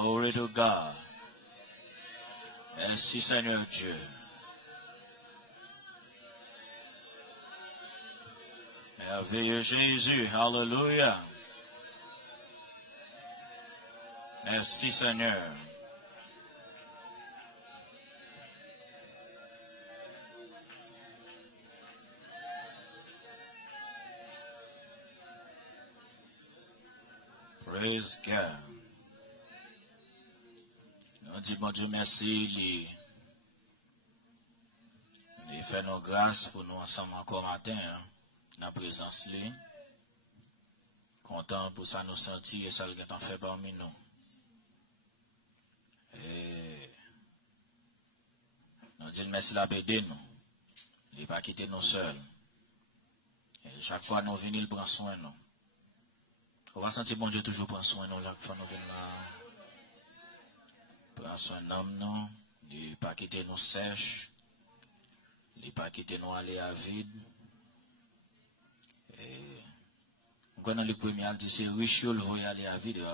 Glory to God. Merci Seigneur Dieu. Merveilleux Jésus. Alléluia. Merci Seigneur. Praise God. On dit bon Dieu merci. Il fait nos grâces pour nous ensemble encore matin. Dans la présence li. Content pour ça nous sentir et ça le temps fait parmi nous. Et nous disons merci la aider nous. Il n'a pas quitté nous seuls. Et chaque fois nous venons, il prend soin de nous. On va sentir bon Dieu toujours prend soin de nous. Chaque fois nous venons, prend soin de nous. Il n'a pas quitté nous sèches. Il n'a pas quitté nous aller à vide. Et quand on le premier, il dit c'est riche, il veut aller à vide.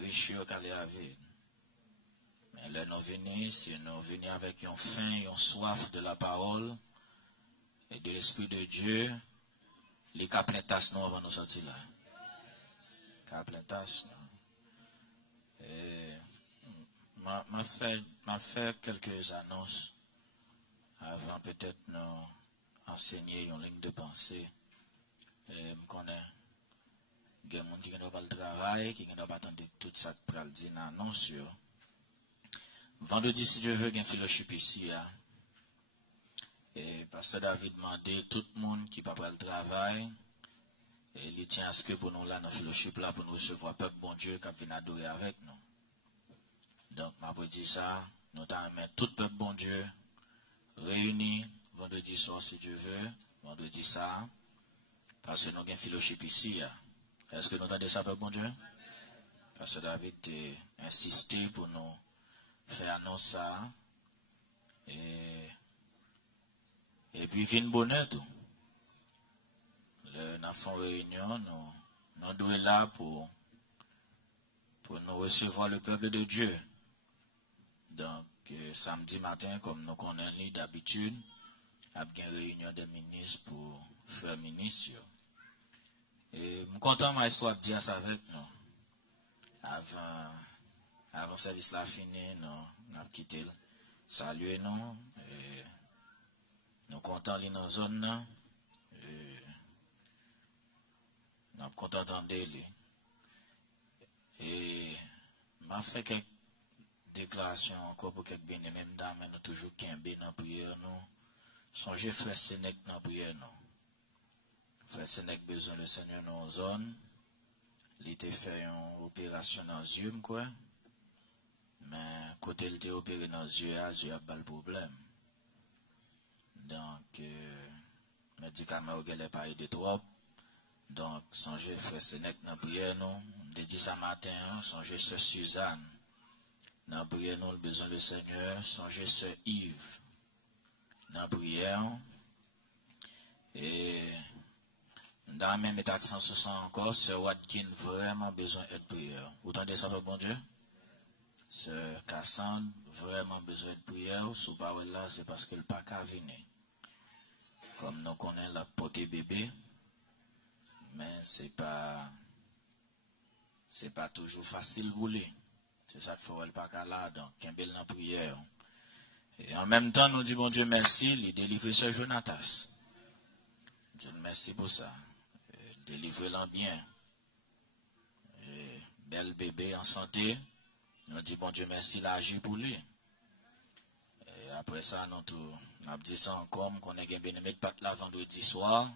Riche, il aller à vide. Mais là, nous venons, si nous venons avec une faim, une soif de la parole et de l'Esprit de Dieu, les cas plein tasse nous avant nous sortir là. Cas plein tasse. Et m'a fait quelques annonces avant peut-être nous enseigner une ligne de pensée. Et je connais des gens qui n'ont pas le travail, qui n'ont pas attendu tout ça pour le dire dans l'annonce. Vendredi, si Dieu veut, il y a un fellowship ici. Et Pasteur David demandé tout le monde qui n'a pas le travail. Et il tient à ce que pour nous là, dans le fellowship là, pour nous recevoir le peuple bon Dieu qui vient adorer avec nous. Donc, je vais dire ça, nous t'amène tout le peuple bon Dieu réuni vendredi soir si Dieu veut, vendredi ça, parce que nous avons un fellowship ici. Est-ce que nous entendez ça, peuple bon Dieu? Parce que David a insisté pour nous faire annoncer ça. Et puis, il y a une bonne tout. Nous avons fait une réunion, nous sommes là pour nous recevoir le peuple de Dieu. Donc, samedi matin, comme nous connaissons d'habitude, il y a une réunion des ministres pour faire ministre. Et je suis content de m'asseoir dire ça avec nous. Avant le service la fini, nous avons quitté. Saluer nous. Nous sommes contents de dans la zone. Nous sommes contents d'entendre. Et je fait quelques déclarations encore pour quelques bien-aimés, mais nous toujours qu'un bien dans la prière. Nous songez frère Sénèque dans la prière. Frère Sénèque besoin le Seigneur dans la zone. Il était fait une opération dans les yeux, quoi. Mais côté il était opéré dans les yeux, il a pas le problème. Donc, médicaments n'ont pas aidé trop. Donc, songez frère Sénèque dans la prière. Nous, on dit ça matin, songez sur Suzanne. Dans la prière, nous avons besoin du Seigneur. Songez sur Yves. Dans la prière. Et dans la même état de sens encore, Sœur Watkin vraiment besoin de prière. Vous entendez ça, bon Dieu? Sœur Cassandre vraiment besoin de prière. Sous parole là, c'est parce que le pas qu'à venir. Comme nous connaissons la potée bébé, mais c'est pas toujours facile de rouler. C'est ça qu'il faut le pas qu'à là, donc qu'un bel dans prière. Et en même temps, nous disons bon Dieu merci, il délivre Sœur Jonatas. Dieu merci pour ça. Délivre-l'en bien. Bel bébé en santé. Nous disons bon Dieu merci, il a agi pour lui. Et après ça, nous dit ça encore, qu'on a bien aimé de pas là vendredi soir.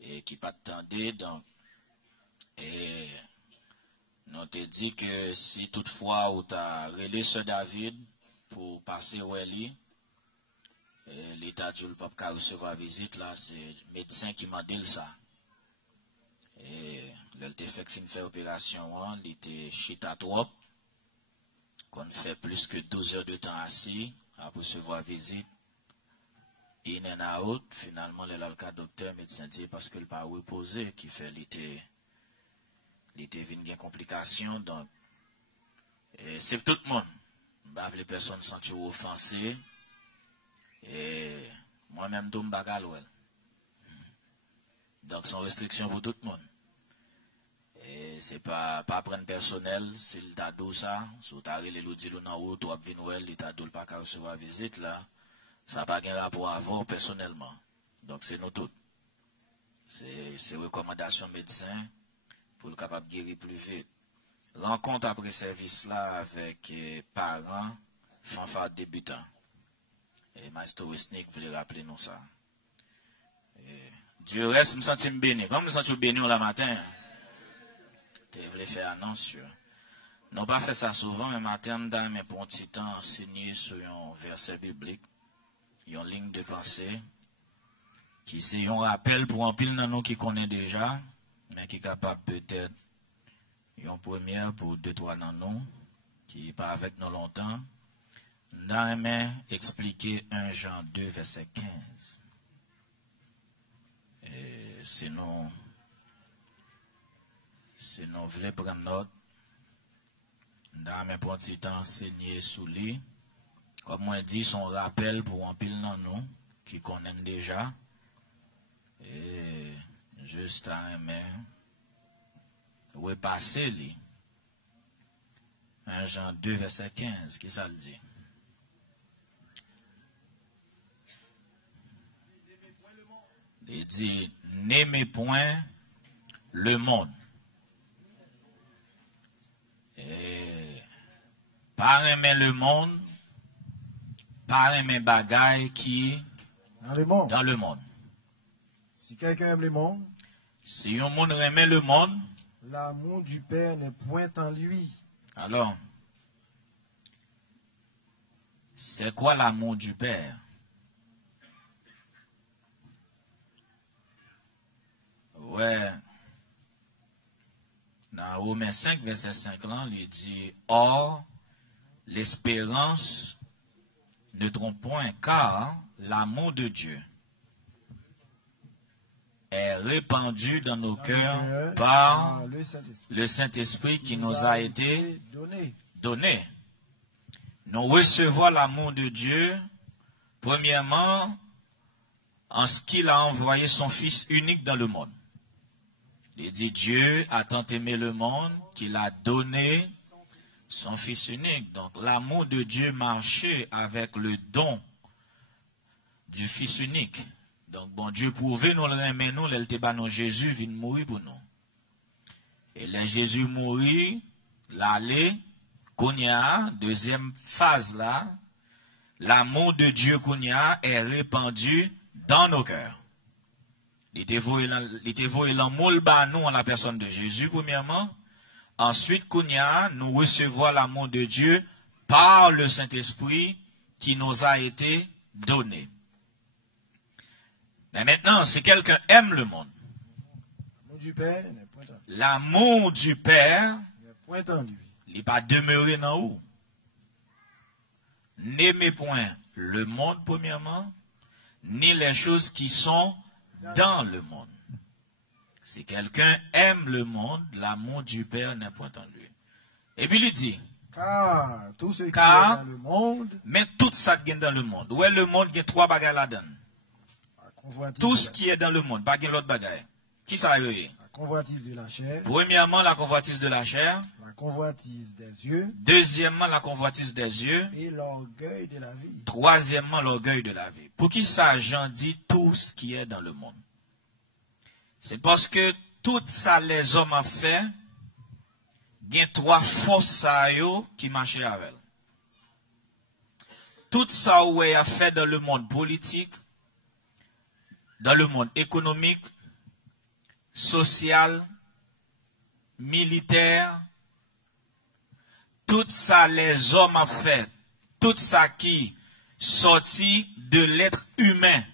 Et qui pas attendait, donc. Et nous te dit que si toutefois ou t'as relé Sœur David pour passer où elle est, l'état du pape qui a recevoir visite là, c'est le médecin qui m'a dit ça. Et elle te fait fin faire opération, il était chita trop, qu'on fait plus que 12 heures de temps assis à recevoir visite. In and out, finalement, le cas docteur, médecin dit parce que le pas reposé qui fait l'été il était venu des complications, donc c'est tout le monde. Bah, les personnes sont toujours offensées. Et moi-même, tout me bagal. Donc, c'est une restriction pour tout le monde. Et c'est pas prendre personnel, s'il t'a dit ça, si tu as les l'autre dans route, tu as vu Noël, il t'a dit pas qu'à recevoir visite là, ça n'a pas de rapport à vous personnellement. Donc, c'est nous tous. C'est recommandation médecin pour le capable de guérir plus vite. Rencontre après service là avec parents, fanfare débutants. Et Maestro Westnick voulait rappeler nous ça. Dieu reste, me sentir béni. Comme me sentir béni le matin, tu voulais faire annonce. Non pas fait ça souvent, mais matin, mais pour un petit temps, enseigner sur un verset biblique, une ligne de pensée, qui c'est un rappel pour un pile dans nous qui connaît déjà, mais qui est capable peut-être une première pour 2-3 dans nous, qui n'est pas avec nous longtemps. Nous expliquer 1 Jean 2, verset 15. Et sinon, vous voulez prendre note, nous pour un petit temps enseigner sous lui. Comme on dit, son rappel pour un pile dans nous, qui connaissent déjà. Et juste à repasser lui. 1 Jean 2, verset 15, qui ça le dit? Il dit, n'aimez point le monde. Et pas aimer le monde, pas aimer bagaille qui dans le monde. Si quelqu'un aime le monde, si un monde aime le monde, l'amour du Père n'est point en lui. Alors, c'est quoi l'amour du Père? Ouais. Dans Romains 5, verset 5, là, il dit, or, l'espérance ne trompe point, car l'amour de Dieu est répandu dans nos cœurs par le Saint-Esprit qui nous a été donné. Nous recevons l'amour de Dieu, premièrement, en ce qu'il a envoyé son Fils unique dans le monde. Il dit, Dieu a tant aimé le monde qu'il a donné son Fils unique. Donc, l'amour de Dieu marchait avec le don du Fils unique. Donc, bon Dieu pouvait nous aimer, nous, nous, Jésus vient mourir pour nous. Et là, Jésus mourit, l'aller, Kounia, deuxième phase là, l'amour de Dieu Kounia est répandu dans nos cœurs. Il était voué l'amour nous en la personne de Jésus, premièrement. Ensuite, Kounia, nous recevons l'amour de Dieu par le Saint-Esprit qui nous a été donné. Mais maintenant, si quelqu'un aime le monde, l'amour du Père il n'est pas demeuré dans où? N'aimez point le monde, premièrement, ni les choses qui sont dans le monde. Si quelqu'un aime le monde, l'amour du Père n'est point en lui. Et puis il dit, car tout ce qui est dans le monde, mais tout ça qui est dans le monde. Où est le monde? Il y a 3 bagages là-dedans. Tout ce qui est dans le monde, pas l'autre bagaille. Qui ça y est? La convoitise de la chair. Premièrement, la convoitise de la chair. La convoitise des yeux. Deuxièmement, la convoitise des yeux. Et l'orgueil de la vie. Troisièmement, l'orgueil de la vie. Pour qui ça, Jean dit tout ce qui est dans le monde? C'est parce que tout ça, les hommes ont fait, il y a 3 forces qui marchent avec elles. Tout ça, ouais, a fait dans le monde politique, dans le monde économique, social, militaire, tout ça les hommes ont fait, tout ça qui sortit de l'être humain,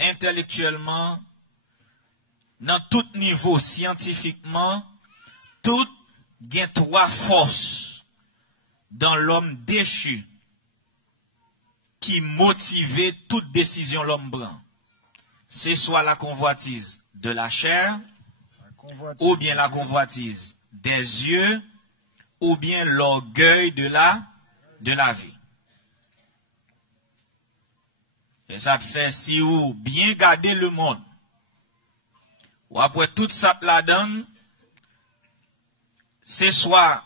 intellectuellement, dans tout niveau, scientifiquement, tout gain 3 forces dans l'homme déchu qui motivait toute décision l'homme prend. C'est soit la convoitise de la chair, Convoitise ou bien la convoitise des yeux, ou bien l'orgueil de la vie. Et ça te fait si vous bien garder le monde. Ou après tout ça la donne, c'est soit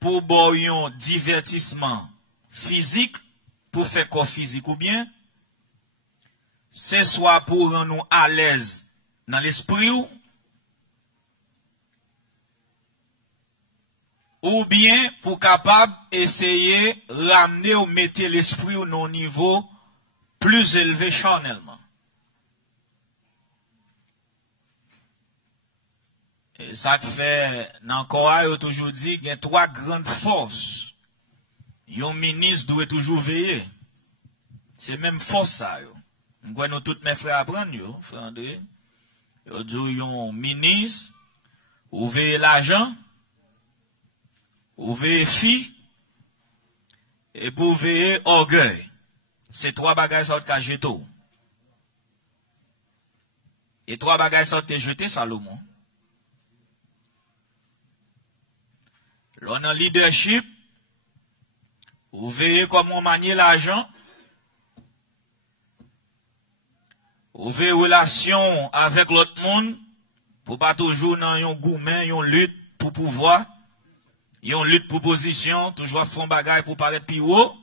pour un divertissement physique, pour faire corps physique ou bien, c'est soit pour rendre nous à l'aise dans l'esprit ou bien pour capable essayer ramener ou mettre l'esprit au non niveau plus élevé charnellement. Et ça fait, dans le Coran, il y a toujours dit qu'il y a trois grandes forces. Un ministre doit toujours veiller. C'est même force ça. Nous tous mes frères apprendre, frère André. Il dit un ministre, ou veiller l'argent, ou veiller fille, et pour veiller orgueil. C'est trois bagages sortent qu'a jeté. Et trois bagages sortent jeté Salomon. L'on a leadership, vous veillez comment manier l'argent, vous veillez relation avec l'autre monde, pour pas toujours dans un gourmet, une lutte pour pouvoir, une lutte pour position, toujours faire bagaille pour paraître plus haut,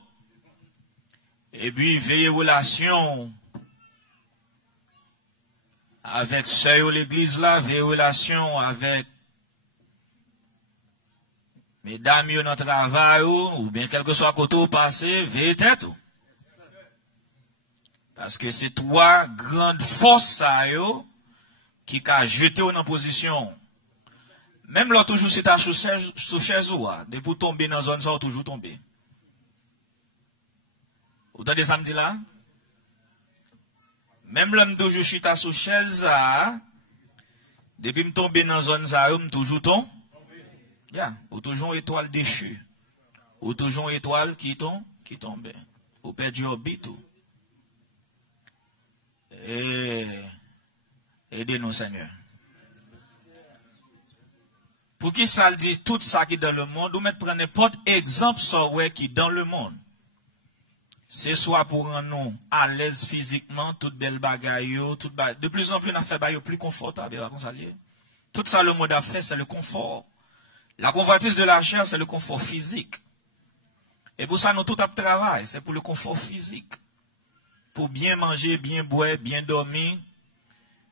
et puis veillez relation avec sœur l'église là, veillez relation avec mesdames, yo dans travail, ou bien quel que soit côté au passé, veillez tête. Parce que c'est trois grandes forces qui ont jeté dans position. Même là, toujours, c'est à sous chaise ou, de pour tomber dans zone, ça, toujours tomber. Vous entendez ça me dit là? Même là, toujours, chita sous chaise, depuis me tomber dans zone, ça, me toujours tombe. Ou toujours étoile déchue. Ou toujours étoile qui tombe. Ou perdu orbit tout. Et aidez-nous, Seigneur. Pour qui ça dit tout ça qui est dans le monde, ou mettre prendre n'importe exemple qui est dans le monde. C'est soit pour nous à l'aise physiquement, toute belle bagaille, de plus en plus on a fait bagaille plus confortable. Tout ça le monde a fait, c'est le confort. La convoitise de la chair, c'est le confort physique. Et pour ça, nous tout à travail, c'est pour le confort physique. Pour bien manger, bien boire, bien dormir,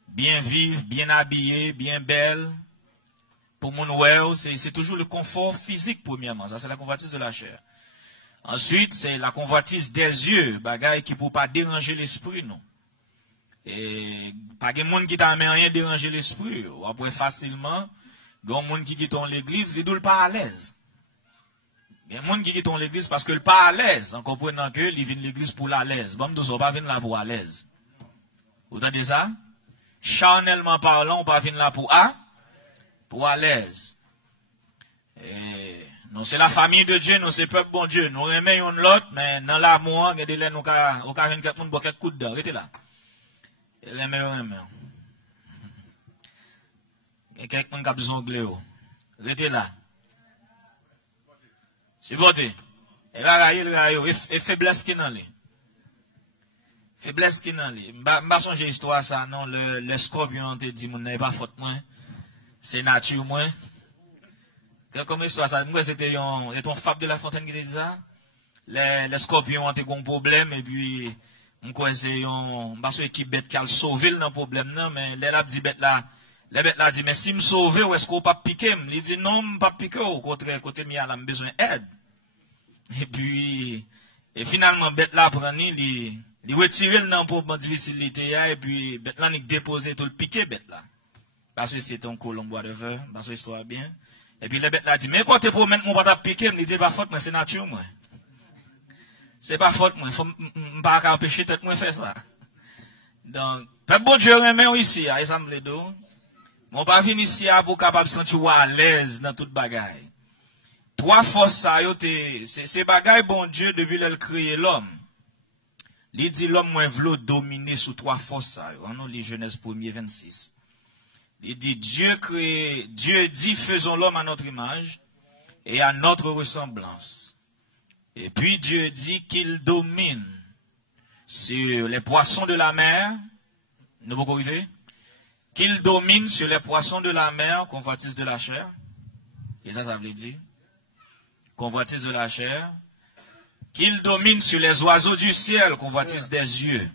bien vivre, bien habiller, bien belle. Pour mon well, c'est toujours le confort physique, premièrement. Ça, c'est la convoitise de la chair. Ensuite, c'est la convoitise des yeux, bagaille qui ne peut pas déranger l'esprit, non. Et pas de monde qui t'a rien déranger l'esprit. Ou après, facilement, il y a des gens qui quittent l'église, ils ne sont pas à l'aise. Il y a des gens qui quittent l'église parce qu'ils ne sont pas à l'aise, en comprenant qu'ils viennent l'église pour la l'aise. Bon, nous ne sommes pas venus là pour à l'aise. Vous entendez ça? Charnellement parlant, on ne pas venir là pour à l'aise. Nous, c'est la famille de Dieu, nous, c'est peuple bon Dieu. Nous remettons l'autre, mais dans l'amour, regardez-les, nous, on a quelqu'un qui a quelques coups dedans. Arrêtez là. Remettons. Et quelqu'un qui a besoin de l'eau. Restez là. C'est bon. Et là, et faiblesse qui est dans lui. Faiblesse qui est dans lui. M'a songé l'histoire ça, non, le scorpion te dit, mon n'est pas faute moi. C'est nature moi. Comme histoire ça, moi c'était ton Fab de la Fontaine qui te dit ça. Les scorpions ont un problème, et puis, moi c'est une équipe bête qui a sauvé le problème, non, mais les l'a dit bête là. Les bêtes là dit, mais si me sauve, ou est-ce qu'on pas piquer? Il dit, non, pas piquer, au contraire, côté mien, là, besoin d'aide. Et puis, finalement, bête là, prend il retire le nom pour difficulté, et puis, bête là, il dépose tout le piqué, bête là. Parce que c'est un colon bois de verre, parce que l'histoire bien. Et puis, les bêtes là dit, mais quand tu promets, mon pas piquer, il dit, pas faute, mais c'est nature, moi. C'est pas faute, moi. Faut pas empêcher tout le monde faire ça. Donc, peuple bon Dieu remet ici, à l'Assemblée d'eau. On va venir ici pour capable sentir à l'aise dans toute bagaille. Trois forces ça c'est bagaille bon Dieu depuis qu'il créé l'homme. Il dit l'homme moins veut dominer sous trois forces ça. On lit Genèse 1er 26. Il dit, Dieu dit, faisons l'homme à notre image et à notre ressemblance. Et puis Dieu dit qu'il domine sur les poissons de la mer. Nous vous corrigez? Qu'il domine sur les poissons de la mer, convoitise de la chair. Et ça veut dire, convoitise de la chair. Qu'il domine sur les oiseaux du ciel, convoitise des yeux.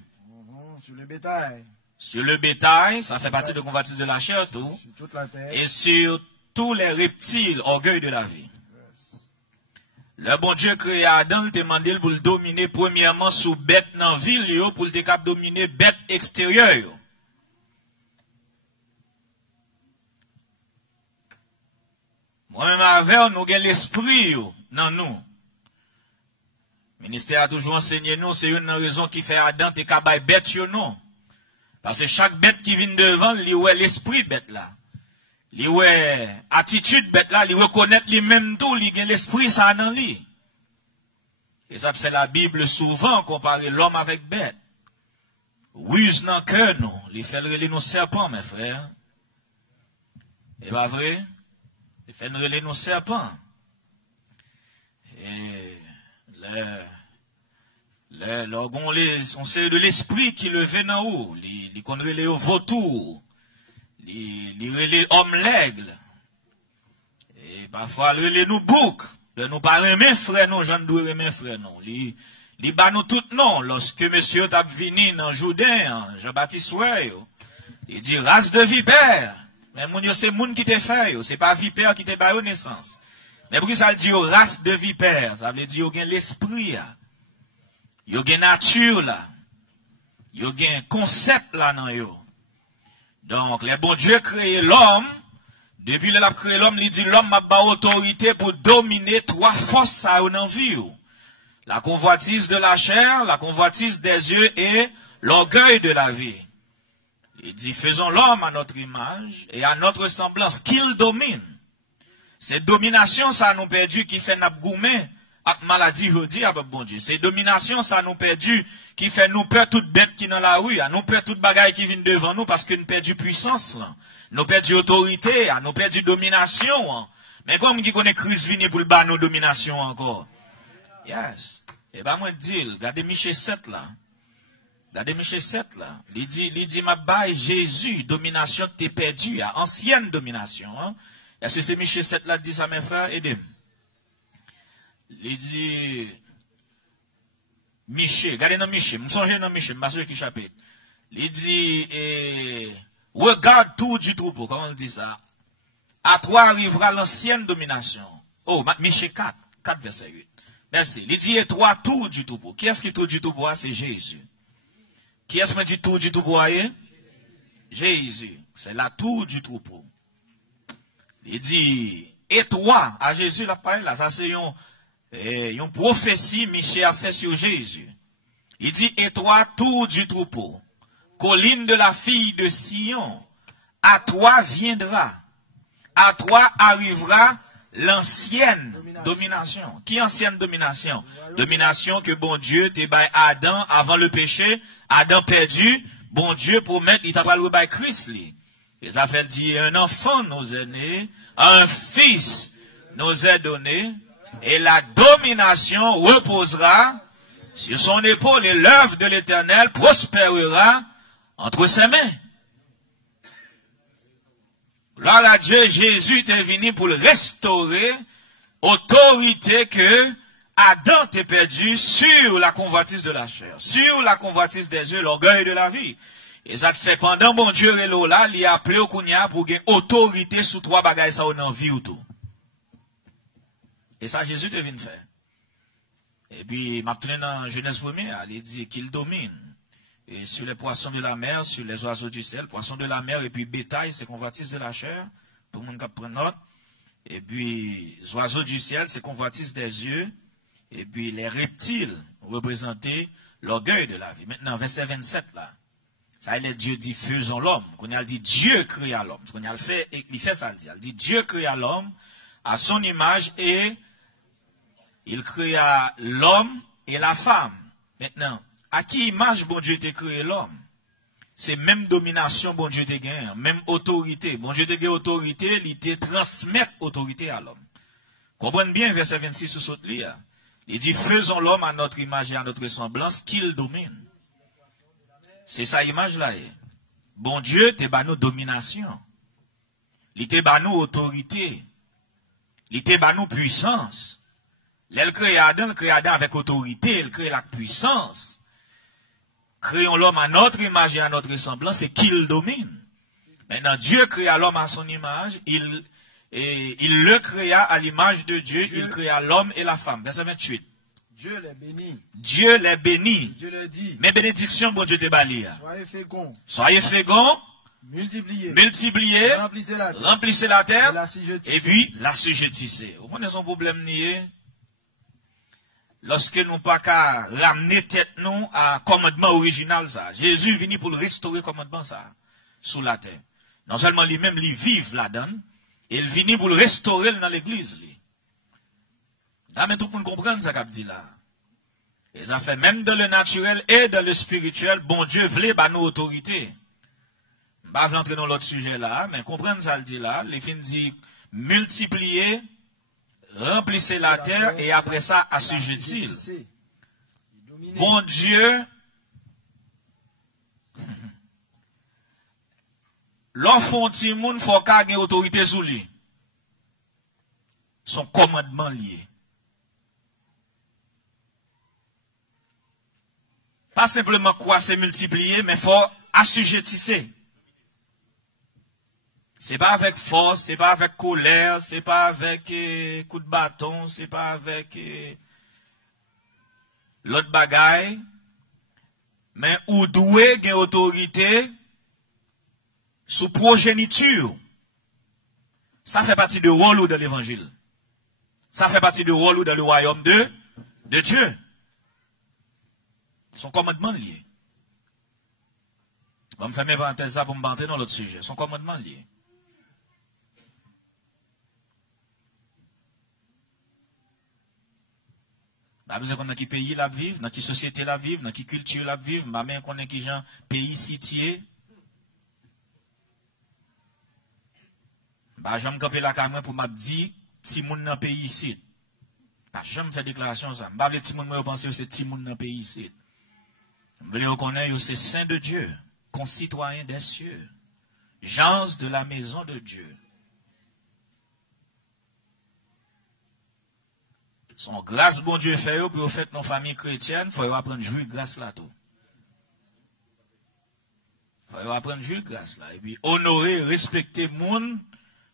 Sur le bétail. Sur le bétail, ça fait partie de convoitise de la chair, tout. Sur toute la terre. Et sur tous les reptiles, orgueil de la vie. Le bon Dieu créé Adam, il demandé pour le dominer premièrement sous bête dans la ville, pour le cap dominer bête extérieure. Moi-même avec nous, avons l'esprit dans nous. Le ministère a toujours enseigné nous, c'est une raison qui fait Adam te kabay bête non. Parce que chaque bête qui vient devant, il ouais l'esprit bête là. Il ouais attitude bête là, il reconnaît lui-même tout, il a l'esprit ça dans lui. Et ça te fait la Bible souvent comparer l'homme avec bête. Ruse dans cœur nous, il fait le nos serpents mes frères. C'est pas vrai? Il fait le nos serpents. Et on sait de l'esprit qui le fait en haut. Il connaît les vautours. Il relève homme l'aigle. Et parfois, il relève nous bouc. Nous pas remet frère, nous, j'en dois remet frère, nous. Il bat nous tout non. Lorsque monsieur t'a venu dans Jourdain, Jean-Baptiste Souay, il dit race de vipère. Mais mon c'est moun qui te fait, c'est pas vipère qui te bat naissance. Mais pour ça dit race de vipère, ça veut dire qu'il y a l'esprit là. Il y a une nature là. Il y a un concept là dans yo. Donc, le bon Dieu créé l'homme. Depuis qu'il a créé l'homme, il dit l'homme a pas autorité pour dominer trois forces à une vie. La convoitise de la chair, la convoitise des yeux et l'orgueil de la vie. Il dit faisons l'homme à notre image et à notre semblance qu'il domine. Cette domination, ça nous perdu qui fait nous goumer. Ak maladie, je dis, bon Dieu. C'est domination, ça nous perdu, qui fait nous peur toute bête qui dans la rue, nous peur toute bagaille qui vient devant nous parce que nous perdu puissance, là. Nous perdu autorité, nous perdu domination. Mais comme qui connaît crise vini pour le bas nos domination encore. Yes. Et ben, moi, dis, regardez Michel 7 là. Regardez Michel 7 là. Il dit, ma baille Jésus, domination t'es perdu, ancienne domination, hein. Est-ce que c'est Michel 7 là, dit ça, mes frères, aidez-moi. Il dit, Michel, regardez dans Michel, me songez dans Michel, pas sûr qui chapitre. Il dit, regarde tout du troupeau, comment on dit ça? À toi arrivera l'ancienne domination. Oh, Michel 4 verset 8. Merci. Il dit, et toi tout du troupeau. Qui est-ce qui tout du troupeau? C'est Jésus. Qui est-ce qui dit tout du troupeau? Jésus. C'est la tour du troupeau. Il dit, et toi, à Jésus, la parole là, ça c'est une prophétie Michel a fait sur Jésus. Il dit, et toi, tour du troupeau, colline de la fille de Sion, à toi viendra, à toi arrivera l'ancienne domination. Qui ancienne domination? Domination que bon Dieu te baille Adam avant le péché, Adam perdu, bon Dieu promet, il t'a pas le baille Christ li. Et ça fait dire, un enfant nous est né, un fils nous est donné, et la domination reposera sur son épaule, et l'œuvre de l'Éternel prospérera entre ses mains. Gloire à Dieu, Jésus est venu pour restaurer autorité que Adam t'est perdu sur la convoitise de la chair, sur la convoitise des yeux, l'orgueil de la vie. Et ça te fait pendant bon Dieu et là, il a appelé au Kounia pour gagner autorité sous trois bagailles ça dans vie ou tout. Et ça, Jésus te vient faire. Et puis, maintenant, dans Genèse 1, il dit qu'il domine. Et sur les poissons de la mer, sur les oiseaux du ciel, poissons de la mer, et puis bétail, c'est convoitise de la chair. Tout le monde qui prend note. Et puis, les oiseaux du ciel, c'est convoitise des yeux. Et puis, les reptiles, représentaient l'orgueil de la vie. Maintenant, verset 27, là. Ça, Dieu dit, faisons l'homme. Qu'on a dit, Dieu créa l'homme. Qu'on a fait, il fait ça, il dit, Dieu créa l'homme à son image et il créa l'homme et la femme. Maintenant, à qui image bon Dieu t'a créé l'homme? c'est même domination, bon Dieu te gagne, même autorité. Bon Dieu te gagne autorité, il te transmet autorité à l'homme. Comprenez bien, verset 26 sous ce lit. Il dit, faisons l'homme à notre image et à notre semblance, qu'il domine. C'est sa image là. Bon Dieu te bat nous domination. Il te bat nous autorité. Il te bat nous puissance. L'elle crée Adam avec autorité, elle crée la puissance. Créons l'homme à notre image et à notre semblance, c'est qu'il domine. Maintenant, Dieu créa l'homme à son image, il le créa à l'image de Dieu, il créa l'homme et la femme. Verset 28. Dieu les bénit. Dieu les bénit. Dieu le dit. Mais bénédiction, bon Dieu te balie. Soyez féconds. Soyez féconds. Multipliez. Remplissez la terre. Et puis l'assujettissez. Au moins, son problème nié. Lorsque nous pas qu'à ramener tête nous à commandement original ça. Jésus est venu pour restaurer commandement ça sous la terre. Non seulement lui-même il vive là-dedans, il vient pour le restaurer dans l'église. Là, mais tout le monde comprend ça qu'a dit là. Et ça fait même dans le naturel et dans le spirituel, bon Dieu voulait bah nos autorités. Je ne vais pas entrer dans l'autre sujet là, mais comprendre ça le dit là. Les fins dit multiplier, remplissez la terre et après ça assujettir. Bon Dieu, l'enfant petit monde faut qu'il ait autorité sous lui. Son commandement lié. Pas simplement quoi c'est multiplier, mais faut assujettir. C'est pas avec force, c'est pas avec colère, c'est pas avec coup de bâton, c'est pas avec l'autre bagaille. Mais ou doué gain autorité sous progéniture. Ça fait partie de rôle de l'évangile. Ça fait partie de rôle dans le royaume de Dieu. Son commandement lié. Je vais me fermer parenthèse ça pour me banter dans l'autre sujet. Son commandement lié. Pas besoin qu'on dans qui pays la vivre, dans qui société la vivre, dans qui culture la vivre, ma mère connaît qui gens pays situé. Bah j'aime camper la caméra pour m'a dit ti moun dans pays ici. Bah j'aime faire déclaration ça. M'pa vle ti moun moi penser c'est ti moun dans pays ici. M'vle reconnaître c'est saint de Dieu, concitoyen des cieux, gens de la maison de Dieu. Son grâce, bon Dieu, fait pour vous faire nos familles chrétiennes, il faut apprendre à jouer grâce là tout. Il faut apprendre à jouer grâce là. Et puis, honorer, respecter le monde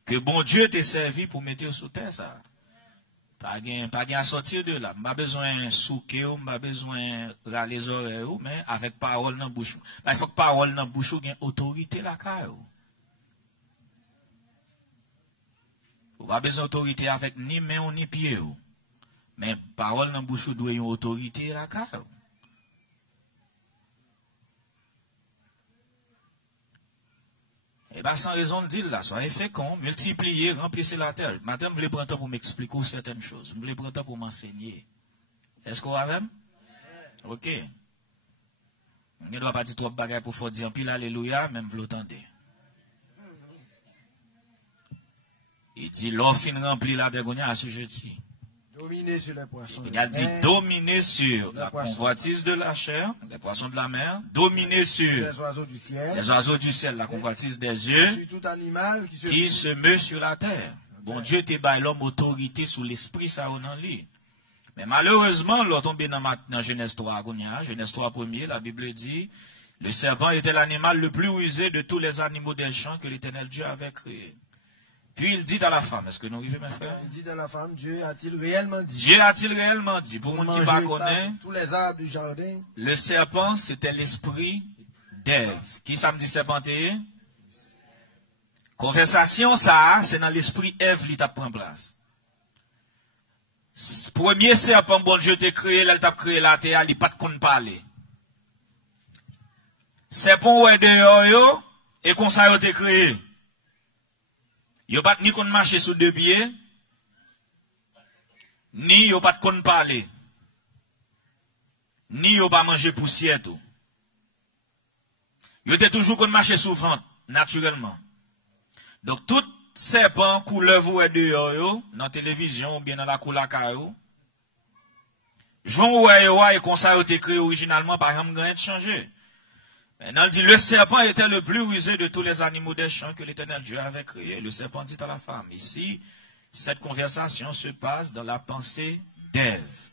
que bon Dieu t'a servi pour mettre sous terre ça. Pas gain à sortir de là. Pas besoin de souquer, pas besoin de râler les oreilles, mais avec parole dans la bouche. Il faut que parole dans la bouche ait autorité là. Vous pas besoin d'autorité avec ni main ni pied. Mais parole dans la bouche doit une autorité là. Et bien, sans raison de dire là, soyez féconds, multipliez, remplissez la terre. Maintenant, je voulais prendre temps pour m'expliquer certaines choses. Je voulais prendre temps pour m'enseigner. Est-ce qu'on va même? Ok. On ne doit pas dire trop de bagages pour faire dire pile alléluia, même vous l'entendez. Il dit, l'offre remplie la dégonia à ce jeudi. Dominer sur les poissons. Il a dit dominer sur la convoitise de la chair, les poissons de la mer, dominer sur les oiseaux du ciel, la convoitise des yeux, sur tout animal qui se meut sur la terre. Bon Dieu te baille l'homme autorité sous l'esprit ça en lui. Mais malheureusement, l'on tombe dans Genèse 3, Genèse 3 premier, la Bible dit, le serpent était l'animal le plus rusé de tous les animaux des champs que l'Éternel Dieu avait créé. Puis il dit dans la femme, est-ce que nous vivons, mes frères? Il dit dans la femme, Dieu a-t-il réellement dit? Dieu a-t-il réellement dit? Pour monde qui ne connaît, tous les arbres du jardin. Le serpent, c'était l'esprit d'Ève. Qui ça me dit serpenter? Conversation, ça, c'est dans l'esprit Ève qui t'a pris en place. Premier serpent, bon Dieu t'a créé, il t'a créé la terre, il n'a pas de quoi parler. Serpent, ouais, dehors, yo, et comme ça, il t'a créé. Yo pas ni qu'on marcher sous deux pieds, ni yo pas qu'on parler, ni yo pas manger poussière tout. Yo était toujours qu'on marcher sous vente, naturellement. Donc, tout serpent, couleuvre ou dehors, yo, dans la télévision, ou bien dans la couleur caillou, Jean et comme ça, été créé originalement, par exemple, rien de changé. Maintenant, il dit, le serpent était le plus rusé de tous les animaux des champs que l'Éternel Dieu avait créé. Le serpent dit à la femme, ici, cette conversation se passe dans la pensée d'Ève.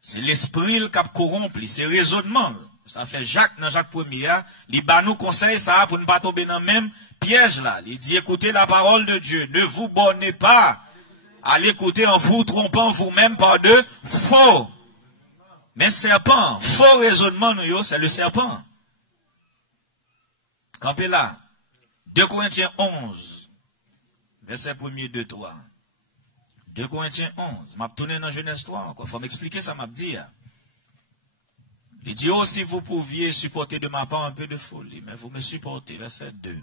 C'est l'esprit qui a corrompu, c'est raisonnement. Ça fait Jacques, dans Jacques 1er, il nous conseille ça pour ne pas tomber dans le même piège là. Il dit, écoutez la parole de Dieu, ne vous bornez pas à l'écouter en vous trompant vous-même par de faux. Mais serpent, faux raisonnement, c'est le serpent. Campez là. 2 Corinthiens 11, verset 1er, 2, 3. 2 Corinthiens 11. M'a tourné dans Genèse 3 encore. Faut m'expliquer ça, m'a dit. Il dit, oh, si vous pouviez supporter de ma part un peu de folie, mais vous me supportez. Verset 2.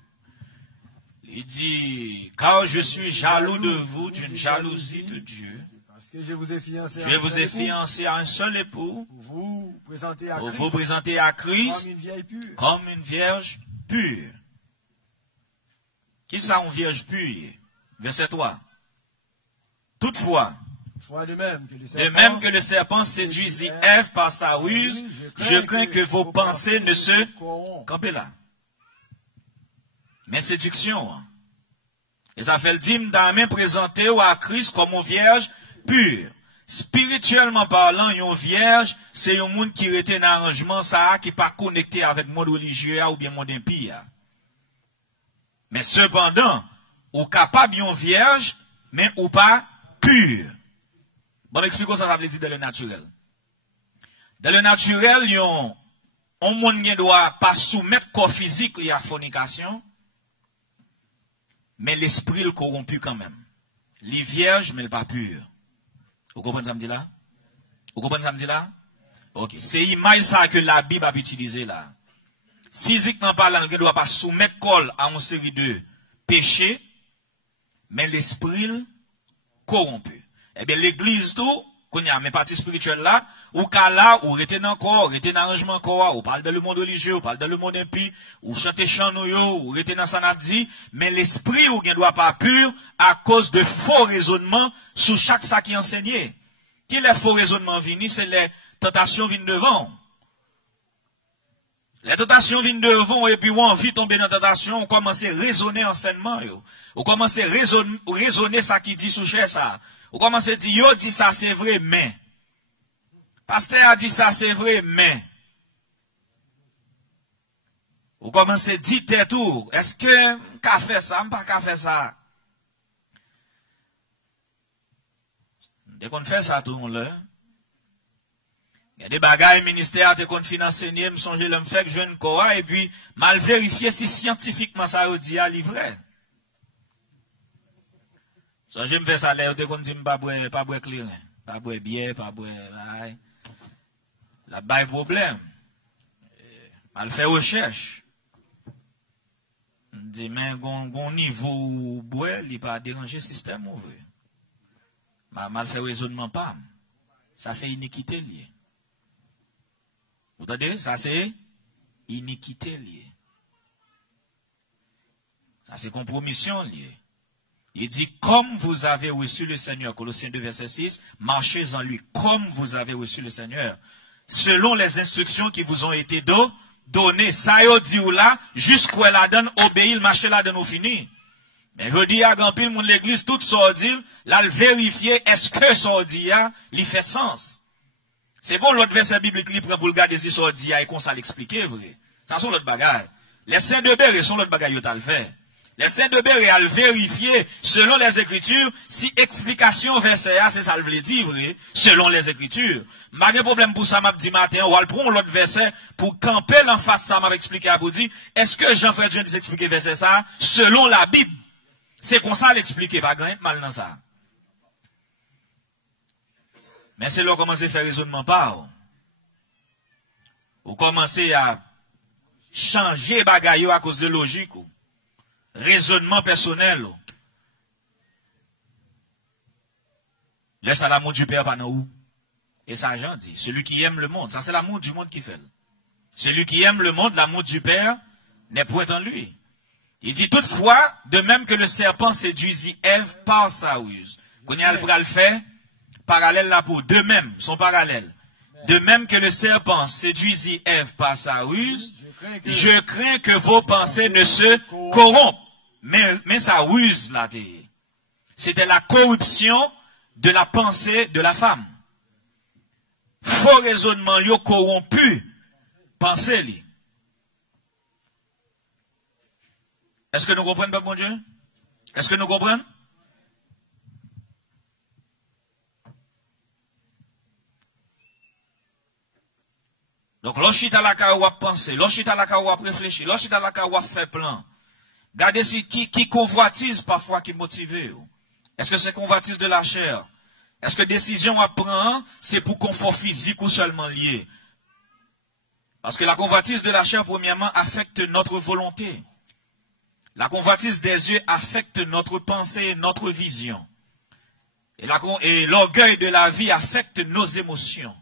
Il dit, car je suis jaloux de vous d'une jalousie de Dieu. Parce que je vous ai fiancé à un seul époux. Pour vous présenter à Christ. Comme une vieille pure. Comme une vierge pure. Qui ça, une vierge pure? Verset 3. Toutefois, de même que le serpent séduisit Ève par sa ruse, je crains que vos pensées ne se... Campez là. Mais séduction. Et ça fait le dîme d'âme présenté à Christ comme une vierge pure. Spirituellement parlant, une vierge, c'est un monde qui retient un arrangement, ça, qui n'est pas connecté avec le monde religieux ou bien le monde impie. Mais cependant, ou capable une vierge, mais ou pas pure. Bon, expliquons ça, ça veut dire dans le naturel. Dans le naturel, on ne doit pas soumettre corps physique à la fornication, mais l'esprit le corrompu quand même. Les vierges, mais le pas pur. Vous comprenez ça me dit là? Vous comprenez ça me dit là? Ok. C'est l'image ça que la Bible a utilisé là. Physiquement parlant, on ne doit pas soumettre corps à une série de péchés, mais l'esprit corrompu. Eh bien, l'église tout, qu'on y a mes parties spirituelles là, ou qu'à là, ou rester dans le corps, rester dans l'arrangement corps, ou parle dans le monde religieux, ou parle dans le monde impie, ou chanter chant ou rester dans sanabdi, mais l'esprit ou ne doit pas pur à cause de faux raisonnements sur chaque ça qui est enseigné. Qui les faux raisonnements viennent, c'est les tentations viennent devant. Les tentations viennent devant, et puis on envie de tomber dans la tentation, on commence à raisonner enseignement, on commence à raisonner ça qui dit sous cher ça. On commence à dire, yo dit ça c'est vrai, mais. Pasteur a dit ça c'est vrai, mais. On commence à dire tout. Est-ce que qu'a fait ça, pas qu'a fait ça? Dès qu'on fait ça tout le monde, il y a des bagailles ministères qu'on financer, me songer le fait que je ne quoi et puis mal vérifier si scientifiquement ça veut dire à livrer. So, je me fais ça là, je ne dis pas boire clair, pas boire bière, pas boire la bail problème. Mal fait recherche. On dit mais gon niveau boire, il pas déranger système ouvrier. Mal fait raisonnement pas. Ça c'est iniquité liée. Vous entendez? Ça c'est iniquité liée. Ça c'est compromission liée. Il dit, comme vous avez reçu le Seigneur, Colossiens 2, verset 6, marchez en lui, comme vous avez reçu le Seigneur, selon les instructions qui vous ont été données. Ça y est, dit ou là, jusqu'où elle a donné, obéir, marcher là, de nous finir. Mais je dis à grand pile, mon l'église, tout ça dit, là, le vérifier, est-ce que ça dit, il fait sens. C'est bon, l'autre verset biblique, il prend pour le garder si ça dit, et qu'on ça l'expliquer, vrai. Ça sont l'autre bagaille. Les saints de Béret sont l'autre bagaille, ils ont le fait. Les saints de Béret à le vérifier selon les Écritures, si explication verset A, c'est ça le veut dire, vrai, selon les Écritures. Pas de problème pour ça, m'a dit matin, on va prendre l'autre verset pour camper en face ça, m'a expliqué à vous dire, est-ce que Jean-Frère Dieu nous expliquer verset ça, selon la Bible? C'est comme ça l'expliquer, pas grand mal dans ça. Mais c'est là qu'on commence à faire raisonnement par. Vous commencez à changer bagaille à cause de logique. Raisonnement personnel. Laisse l'amour du Père pas où. Et ça, Jean dit, celui qui aime le monde, ça c'est l'amour du monde qui fait. Celui qui aime le monde, l'amour du Père n'est point en lui. Il dit toutefois, de même que le serpent séduisit Ève par sa ruse. Qu'on y a le fait, parallèle là pour de même, son parallèle. De même que le serpent séduisit Ève par sa ruse, je crains que vos pensées ne se corrompent. Mais sa ruse là, c'était la corruption de la pensée de la femme. Faux raisonnement, yo corrompu, pensez li. Est-ce que nous comprenons, Père bon Dieu? Est-ce que nous comprenons? Donc, lorsqu'il à la cas où penser, lorsqu'il à la cas où réfléchir, lorsqu'il à la cas où faire plan, regardez si qui convoitise parfois qui motive. Est-ce que c'est convoitise de la chair? Est-ce que décision à prendre, c'est pour confort physique ou seulement lié? Parce que la convoitise de la chair, premièrement, affecte notre volonté. La convoitise des yeux affecte notre pensée, notre vision. Et l'orgueil de la vie affecte nos émotions.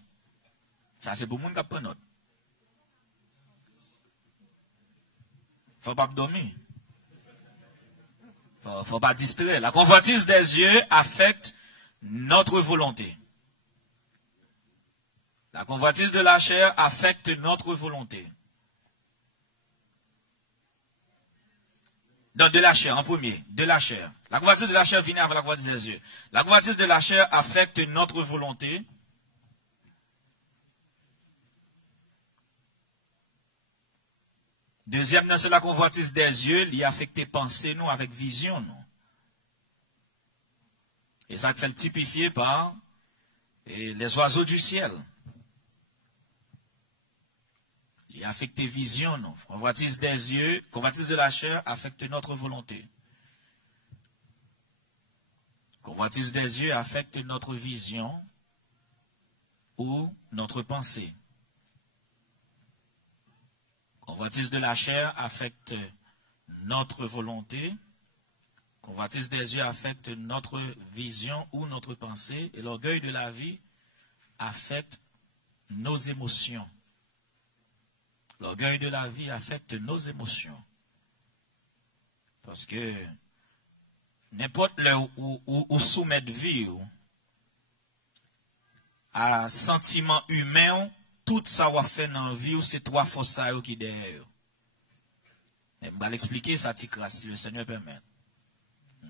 Ça, c'est pour le monde qui prend note. Faut pas dormir. Faut pas distraire. La convoitise des yeux affecte notre volonté. La convoitise de la chair affecte notre volonté. Donc, de la chair, en premier, de la chair. La convoitise de la chair vient avant la convoitise des yeux. La convoitise de la chair affecte notre volonté. Deuxième, c'est la convoitise des yeux, qui affecte pensée, nous, avec vision, nous. Et ça fait le typifier par les oiseaux du ciel. Il affecte vision, non? Convoitise des yeux, convoitise de la chair affecte notre volonté. Convoitise des yeux affecte notre vision ou notre pensée. Convoitise de la chair affecte notre volonté. Convoitise des yeux affecte notre vision ou notre pensée. Et l'orgueil de la vie affecte nos émotions. L'orgueil de la vie affecte nos émotions. Parce que n'importe où soumettre vie à sentiment humain, tout ça va faire dans la vie, c'est trois forces qui derrière. Je vais l'expliquer, ça si le Seigneur permet.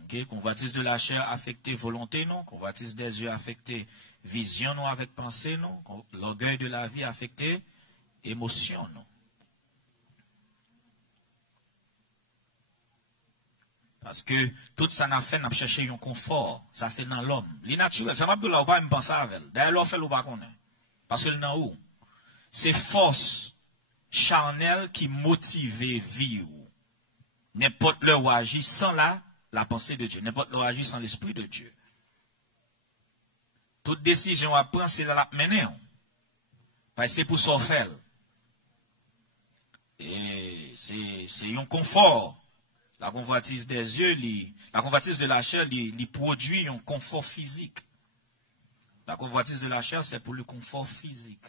Okay? Convoitise de la chair affectée volonté, non. Convoitise des yeux affectée vision, non, avec pensée, non. L'orgueil de la vie affecté émotion, non. Parce que tout ça n'a fait, n'a cherché un confort. Ça, c'est dans l'homme. L'inatural, ça m'a dit là, ou pas me penser avec elle. D'ailleurs, l'on fait ou pas connaît. Parce que dans où? C'est force charnelle qui motive vie. N'importe le ou agit sans la pensée de Dieu. N'importe le ou agit sans l'esprit de Dieu. Toute décision à prendre, c'est la mener. Parce que c'est pour s'en faire. Et c'est un confort. La convoitise des yeux, la convoitise de la chair, lui produit un confort physique. La convoitise de la chair, c'est pour le confort physique.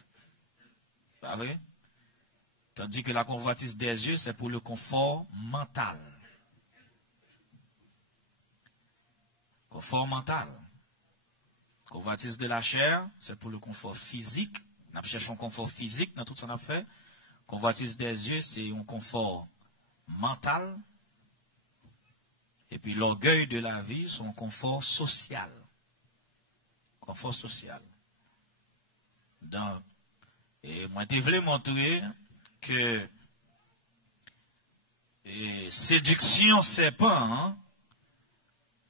Pas vrai? Tandis que la convoitise des yeux, c'est pour le confort mental. Confort mental. Convoitise de la chair, c'est pour le confort physique. Nous cherchons un confort physique dans tout ce qu'on a fait. Convoitise des yeux, c'est un confort mental. Et puis l'orgueil de la vie, son confort social. Confort social. Donc, et moi, je voulais montrer que séduction, c'est pas, hein?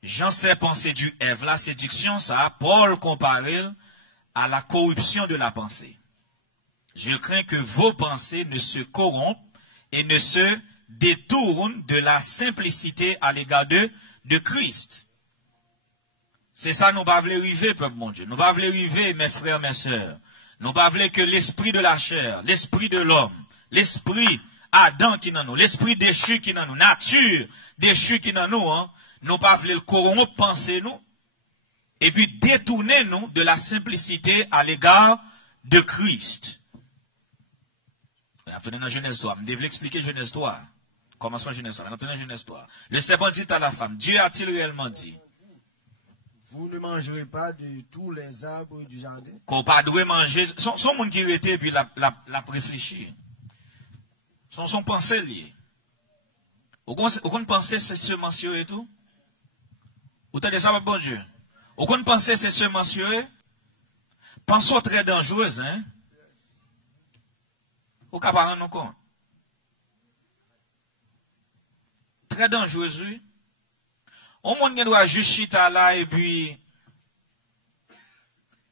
Jean Serpent séduit Ève. La séduction, ça, Paul comparé à la corruption de la pensée. Je crains que vos pensées ne se corrompent et ne se détournent de la simplicité à l'égard de Christ. C'est ça, nous ne pouvons pas arriver, peuple mon Dieu. Nous ne pouvons pas arriver, mes frères, mes sœurs. Nous ne pouvons pas que l'esprit de la chair, l'esprit de l'homme, l'esprit Adam qui est dans nous, l'esprit déchu qui est dans nous, nature déchu qui est dans nous, hein, nous ne pouvons pas le corrompre, penser nous, et puis détourner nous de la simplicité à l'égard de Christ. Maintenant dans Genèse 3, je devais expliquer Genèse 3. Commencement Genèse 3. Maintenant Genèse 3. Le serpent dit à la femme, Dieu a-t-il réellement dit? Vous ne mangerez pas de tous les arbres du jardin. Qu'on pas doit manger. Son monde qui était puis la réfléchir. Son pensée liée. Au qu'on penser c'est semencieux et tout? Ou t'as des ça, bon Dieu? Au qu'on penser c'est semencieux? Pensons très dangereuse, hein? Ou qu'à pas rendre compte? Très dangereuse, oui. Au monde qui doit juste chita là et puis,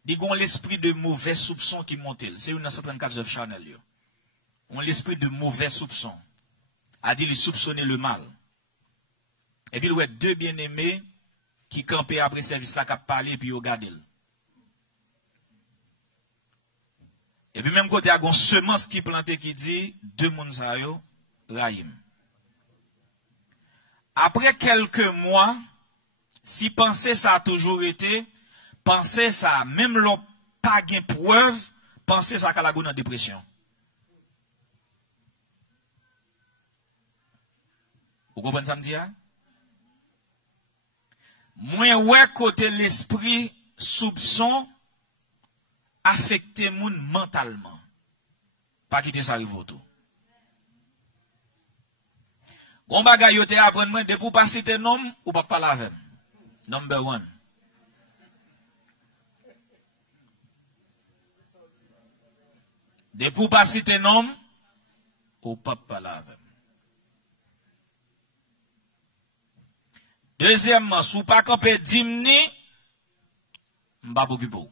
il y a l'esprit de mauvais soupçon qui monte. C'est une 134 of Chanel. On l'esprit de mauvais soupçon. A dit, il soupçonnait le mal. Et puis, il y a deux bien-aimés qui campaient après service là, qui parlé et puis ils regardent. Et puis, même côté, il y a une semence qui planté qui dit, deux mounsayo, Rahim. Après quelques mois, si penser ça a toujours été, penser ça, même l'on pas de preuve, penser ça qu'à la goût en dépression. Vous comprenez ça me dit? Moi, ouais, côté l'esprit soupçon, affecter moun mentalement. Pas quitter ça arrive tout. Gon bagay yo te apprendre moi de pour pas citer nom ou pas parler avec. Number 1. De pour pas citer nom ou pas parler avec. Deuxièmement, sou pas camper dimni m'pa occuper.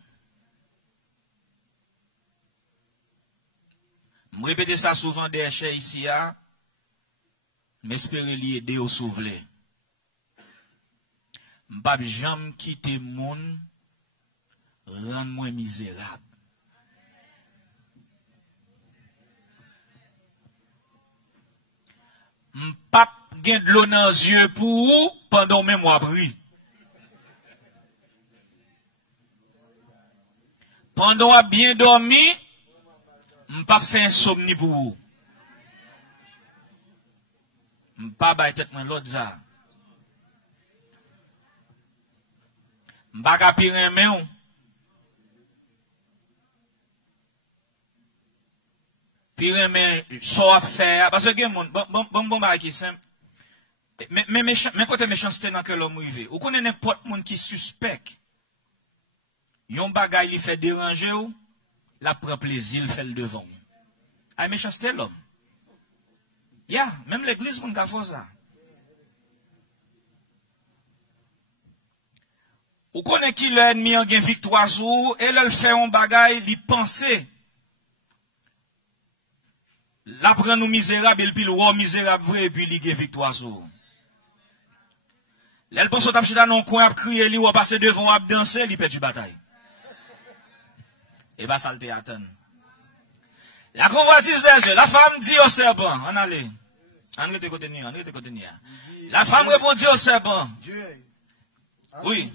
Je répète ça souvent des chers ici à m'espère li aider au souvelé. M'pa jamais quitter moun rend moi misérable. M'pa gen de l'eau dans les yeux pour ou pendant même moi prie. Pendant a bien dormi, m'pa fait insomnie pour ou. M'pa bay tête moi l'autre ça. M'pa ka pire mais ou. Pire mais so a faire parce que mon bon ba qui simple. Mais côté méchanceté dans que l'homme rivé. Ou connaît n'importe monde qui suspect. Yon bagay li fait déranger ou, la prend plaisir, fait le devant. A méchanceté l'homme. Ya, même l'église moun ka fò ça. Ou connaît qui l'ennemi en gen victoire sou, et le fait un bagay, li penser. La prend nous misérable, et puis le misérable vrai, et puis li gen victoire sou. L'elle pense au tapchita non coin à crier, li ou à passer devant, à danser, li perd du bataille. Et bah ça le te attend. La convoitise des yeux, la femme dit au serpent, on allait. On rete côté ni. La femme répondit au serpent. Oui.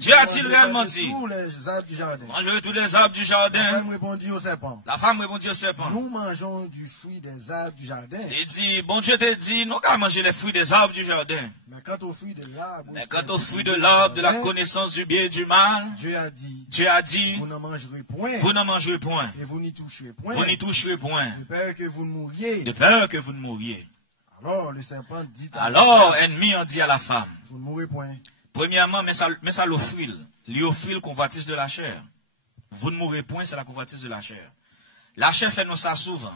Dieu a-t-il réellement dit? Tous les arbres du jardin. Manger tous les arbres du jardin. La femme répondit au serpent. La femme répondit au serpent. Nous mangeons du fruit des arbres du jardin. Il dit, bon Dieu te dit, nous allons manger les fruits des arbres du jardin. Mais quant au fruit de l'arbre, de la connaissance du bien et du mal, Dieu a dit, vous n'en mangerez point. Et vous n'y toucherez point. De peur que vous ne mouriez. Alors le serpent dit ennemi en dit à la femme. Vous ne mourrez point. Premièrement, mais ça l'offre. L'offre convoitise de la chair. Vous ne mourrez point, c'est la convoitise de la chair. La chair fait nous ça souvent.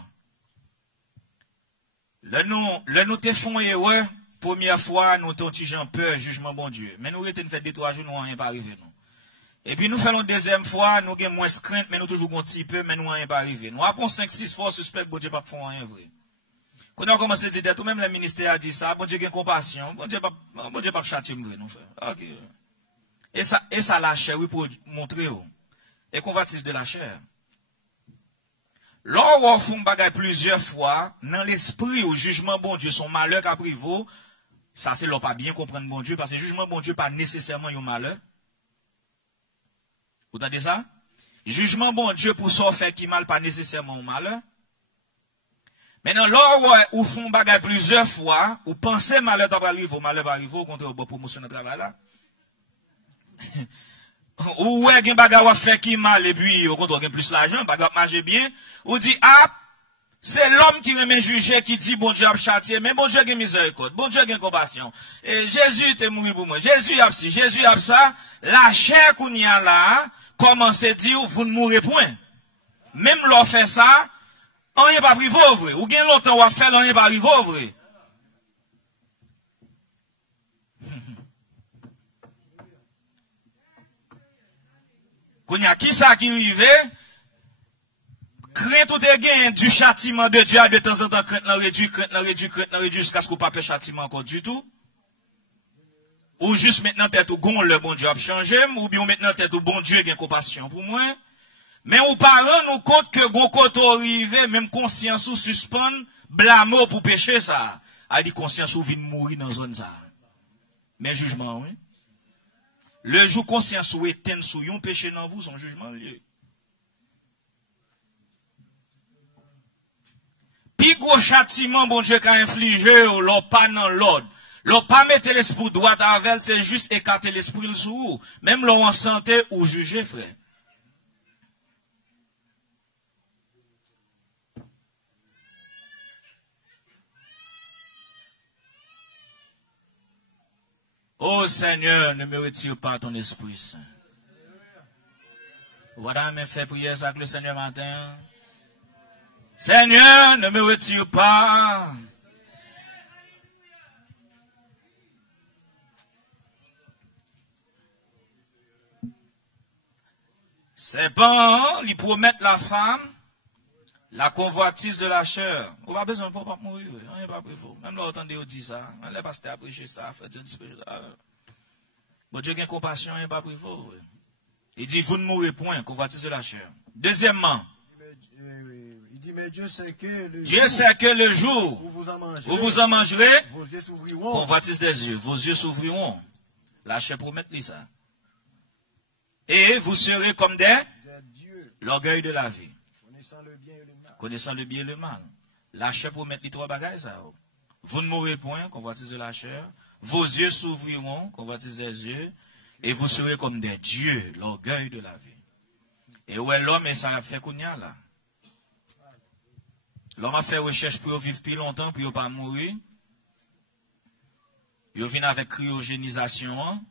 Le nous te font erreur, première fois, nous t'ont peur, jugement bon Dieu. Mais nous avons fait 2-3 jours, nous n'avons pas arrivé. Et puis nous faisons deuxième fois, nous avons moins crainte, mais nous toujours un petit peu, mais nous n'avons pas arrivé. Nous avons 5-6 fois, suspect, bon Dieu pas faire rien vrai. Quand on a commencé à dire, tout même le ministère a dit ça, bon Dieu a compassion, bon Dieu pas châtier vrai, nous fait. Ok. Et ça la chair, oui, pour montrer, et convoitise de la chair. Lors où on fait bagay plusieurs fois, dans l'esprit au jugement bon Dieu, son malheur qu'a privé, ça c'est l'on pas bien comprendre bon Dieu, parce que le jugement bon Dieu pas nécessairement un malheur. Vous entendez ça? Jugement bon Dieu pour ça fait qui mal, pas nécessairement un malheur. Maintenant, là où font bagay plusieurs fois, ou pensez malheur va arriver, malheur va arriver, au contraire, bon promotion de travail là. Ou ouais, gen bagay va faire qui mal, et puis, au contraire, gen plus l'argent, bagay va marcher bien, ou dit, ah, c'est l'homme qui remet juger, qui dit, bon Dieu a châtié, mais bon Dieu a miséricorde, bon Dieu a compassion. Et Jésus était mort pour moi, Jésus a ci, Jésus a ça, la chair qu'on y a là, commence à dire, vous ne mourrez point. Même l'on fait ça, on n'est pas privé vrai. Ou bien longtemps on va faire, on n'est pas privé vrai. Quand il y a qui ça qui arrive, craint tout est gain du châtiment de Dieu de temps en temps, craint réduit, jusqu'à ce qu'on ne pas le châtiment encore du tout. Ou juste maintenant tête ou gon le bon Dieu a changé, ou bien maintenant tête ou bon Dieu a compassion pour moi. Mais ou pas rendre nous compte que gon côté arrivé, même conscience ou suspend, blâme pour pécher ça. A dit conscience ou vient mourir dans zone ça. Mais jugement, oui. Le jour conscience ou éteint sous yon péché dans vous, son jugement lieu. Puis gros châtiment, bon Dieu, qu'a infligé, ou l'on pas dans l'ordre. L'on pas mettre l'esprit droit avec, c'est juste écarter l'esprit sous vous. Même l'on en santé ou juger, frère. Oh Seigneur, ne me retire pas ton esprit saint. Voilà, mais fait prière ça que le Seigneur matin. Seigneur, ne me retire pas. C'est bon, il promet la femme, la convoitise de la chair. On n'a pas besoin pour pas mourir. On n'est pas prévu. Même là, entendez, on dit ça. On n'est pas apprécié ça. Dieu dit ça. Bon Dieu a compassion, on n'est pas prévu. Il dit, vous ne mourrez point, convoitise de la chair. Deuxièmement, il dit, mais Dieu sait que le jour où vous en mangerez, vos yeux s'ouvriront. Convoitise des yeux, vos yeux s'ouvriront. La chair promet ça. Et vous serez comme des l'orgueil de la vie. Connaissant le bien et le mal. La chair promet les trois bagages, ça. Vous ne mourrez point, convoitise de la chair. Vos yeux s'ouvriront, convoitise des yeux. Et vous serez comme des dieux, l'orgueil de la vie. Et où est l'homme, et ça a fait qu'on y a là. L'homme a fait recherche pour vivre plus longtemps, pour ne pas mourir. Il vient avec cryogénisation.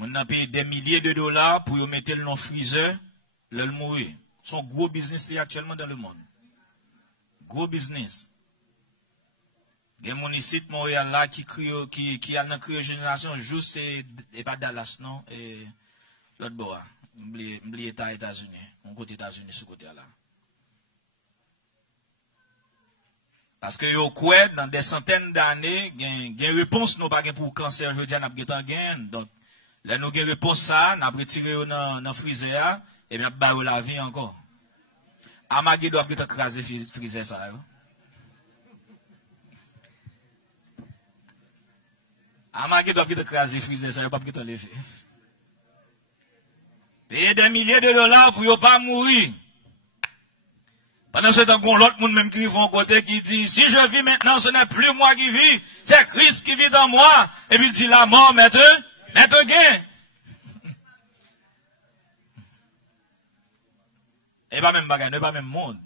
On a payé des milliers de dollars pour mettre le freezer, le mourir. C'est un gros business actuellement dans le monde. Gros business. Il y a mon ici de Montréal là qui a une cryogénisation juste et pas Dallas non et l'autre bois. M'oublier États-Unis, mon côté États-Unis ce côté là. Parce que yo quoi dans des centaines d'années, gain réponse non pas pour cancer, je dis n'a pas gain. Donc là nous gain réponse ça, n'a retiré dans freezer et n'a pas la vie encore. Amagé doit être écraser freezer ça. Amagé doit être écraser freezer ça, pas être lever. Payer des milliers de dollars pour ne pas mourir. Pendant ce temps, l'autre monde même qui vit en côté qui dit, si je vis maintenant, ce n'est plus moi qui vis, c'est Christ qui vit dans moi. Et puis il dit, la mort, maître gain. Et pas même bagage, ne pas même monde.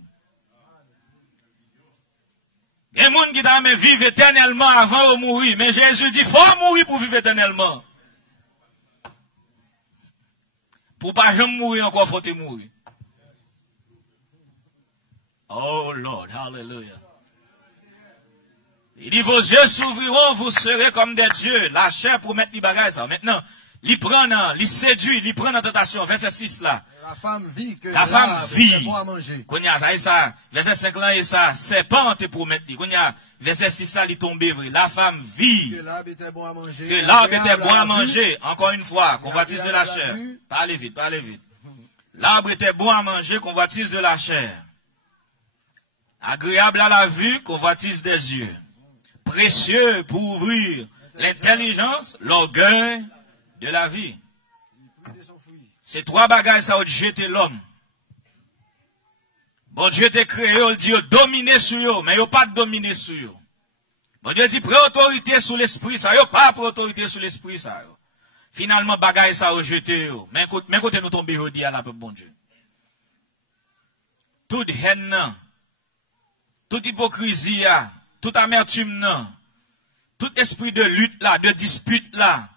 Il y a des gens qui disent, vivre éternellement avant de mourir. Mais Jésus dit, faut mourir pour vivre éternellement. Pour pas jamais mourir encore, faut te mourir. Oh Lord, hallelujah. Il dit, vos yeux s'ouvriront, vous serez comme des dieux. La chair pour mettre les bagages, ça. Maintenant, il prend, il séduit, il prend en tentation. Verset 6 là. La femme vit que la femme vit. Bon à manger. Ça, verset 5 là, et ça, serpent pour mettre. Verset 6 là, il tombe. La femme vit. Que l'arbre était bon à manger. Que l'arbre était bon à manger. Encore une fois, convoitise de la chair. Parlez vite, parlez vite. L'arbre était bon à manger, convoitise de la chair. Agréable à la vue, convoitise des yeux. Précieux pour ouvrir l'intelligence, l'orgueil de la vie. C'est trois bagages ça a jeté l'homme. Bon Dieu te créé, il dit dominer sur eux, mais il pas dominer sur eux. Bon Dieu dit prend autorité sur l'esprit, ça yo pas pour autorité sur l'esprit ça yo. Finalement bagaille ça rejeté yo. Mais côté nous tomber au dit à la peuple bon Dieu. Toute haine, toute hypocrisie, toute amertume, tout esprit de lutte là, de dispute là.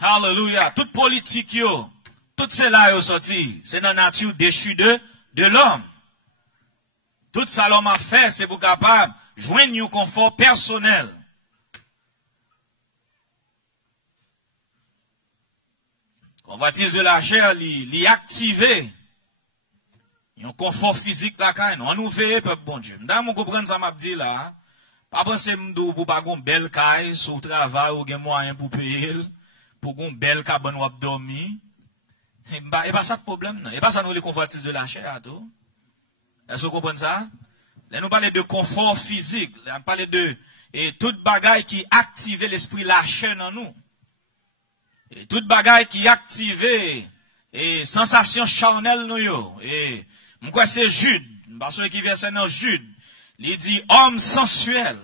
Hallelujah, toute politique yo, tout cela yo sorti, c'est dans la nature déchue de l'homme. Tout ça l'homme a fait, c'est pour capable joindre un confort personnel. Convoitise de la chair, li activé. Un confort physique là quand on nous fait peuple bon Dieu. M'dam on comprendre ça m'a dit là. Pas penser m'dou pour pas gon belle caille sur travail ou gen moyen pour payer pour gon belle cabane ou dormir. Et pas ça le problème non. Et pas ça nous les convoitises de la chair tout. Est-ce que vous comprenez ça? Là nous parler de confort physique, là on parle de et toute bagaille qui active l'esprit la chair en nous. Et toute bagaille qui active et sensation charnelle nous yo et m'quoi c'est Jude, parce que qui verset dans Jude, il dit homme sensuel.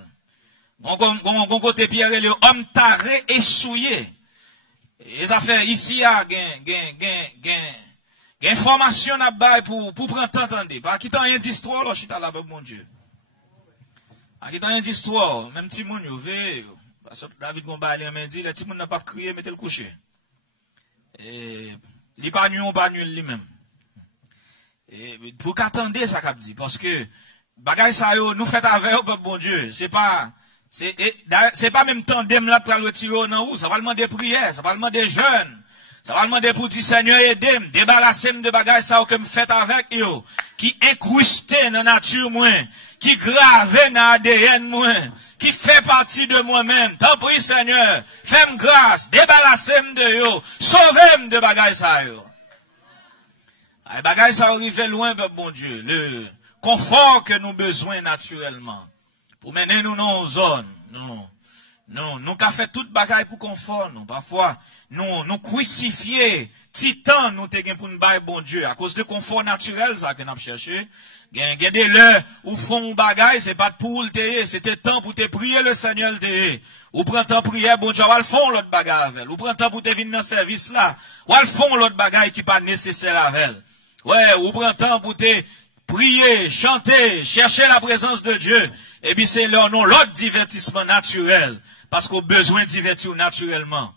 Gon côté Pierre le homme taré et souillé. Et ça fait ici a gen information à bail pour prendre entendre. Pas qui t'en rien d'histoire là chita là mon Dieu. Pas qui t'en rien d'histoire, même si moun yo ve parce que David Gomba il m'a dit le petit moun n'a pas crié mettez le coucher. Et li pas nul lui-même. Et pour qu'attendez ça qu'a dit parce que bagay ça yo nous fait avec peuple bon Dieu, c'est pas même tandem là pour le tirer dans où, ça va demander prière, ça va demander jeûne, ça va demander pour dire Seigneur aidez-moi, débarrassez-moi de bagay ça que me fait avec yo, qui incrusté dans nature moi, qui gravé dans ADN moi, qui fait partie de moi-même. Tant pis Seigneur, fais-moi grâce, débarrassez-moi de yo, sauvez-moi de bagay ça yo. Les bagages ça arrive loin, bon Dieu. Le confort que nous besoin naturellement. Pour mener nous dans une zone. Nous qu'a fait toute bagaille pour confort. Nous, parfois, nous crucifier. Titan, nous te pour nous bailler, bon Dieu. À cause de confort naturel, ça que nous avons cherché. Gardez le ou font bagaille, c'est pas pour le te, c'était temps pour te prier le Seigneur te. Ou prend temps prier, bon Dieu, ou font l'autre bagaille avec. Ou prend temps pour te venir dans ce service là. Ou font l'autre bagaille qui pas nécessaire avec. Ouais, ou prend temps pour te prier, chanter, chercher la présence de Dieu. Et puis c'est leur nom, l'autre divertissement naturel. Parce qu'on a besoin de divertir naturellement.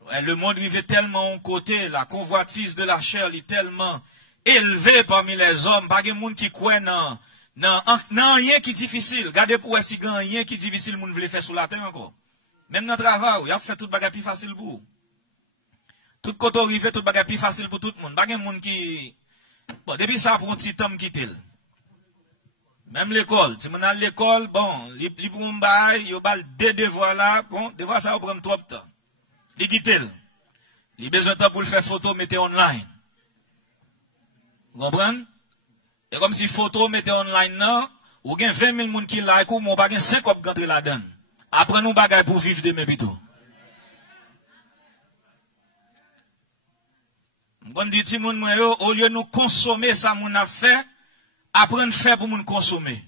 Ouais, le monde vivait tellement au côté, la convoitise de la chair est tellement élevée parmi les hommes. Pas de monde qui croit non rien qui est difficile. Regardez pour si il y a rien qui est difficile, le monde veut faire sur la terre encore. Même dans le travail, il a fait tout le bagage plus facile pour vous. Tout côté arrivé, tout le bagage plus facile pour tout le monde. Pas de monde qui... Bon, depuis ça, pour un petit temps, quitter. Même l'école. Si on a l'école, bon, il prend un bail, il a deux devoirs là, bon, devoirs ça, on prend trop de temps. Il quitte. Il a besoin de temps pour le faire photo, mettez online. Vous comprenez? Et comme si photo, mettez online, non, ou gen 20 000 personnes qui like, ou mon bagage 5 op rentre là-dedans. Après, nous bagage pour vivre demain plutôt. On dit, au lieu de nous consommer ça, mon a fait, apprendre à faire pour nous consommer.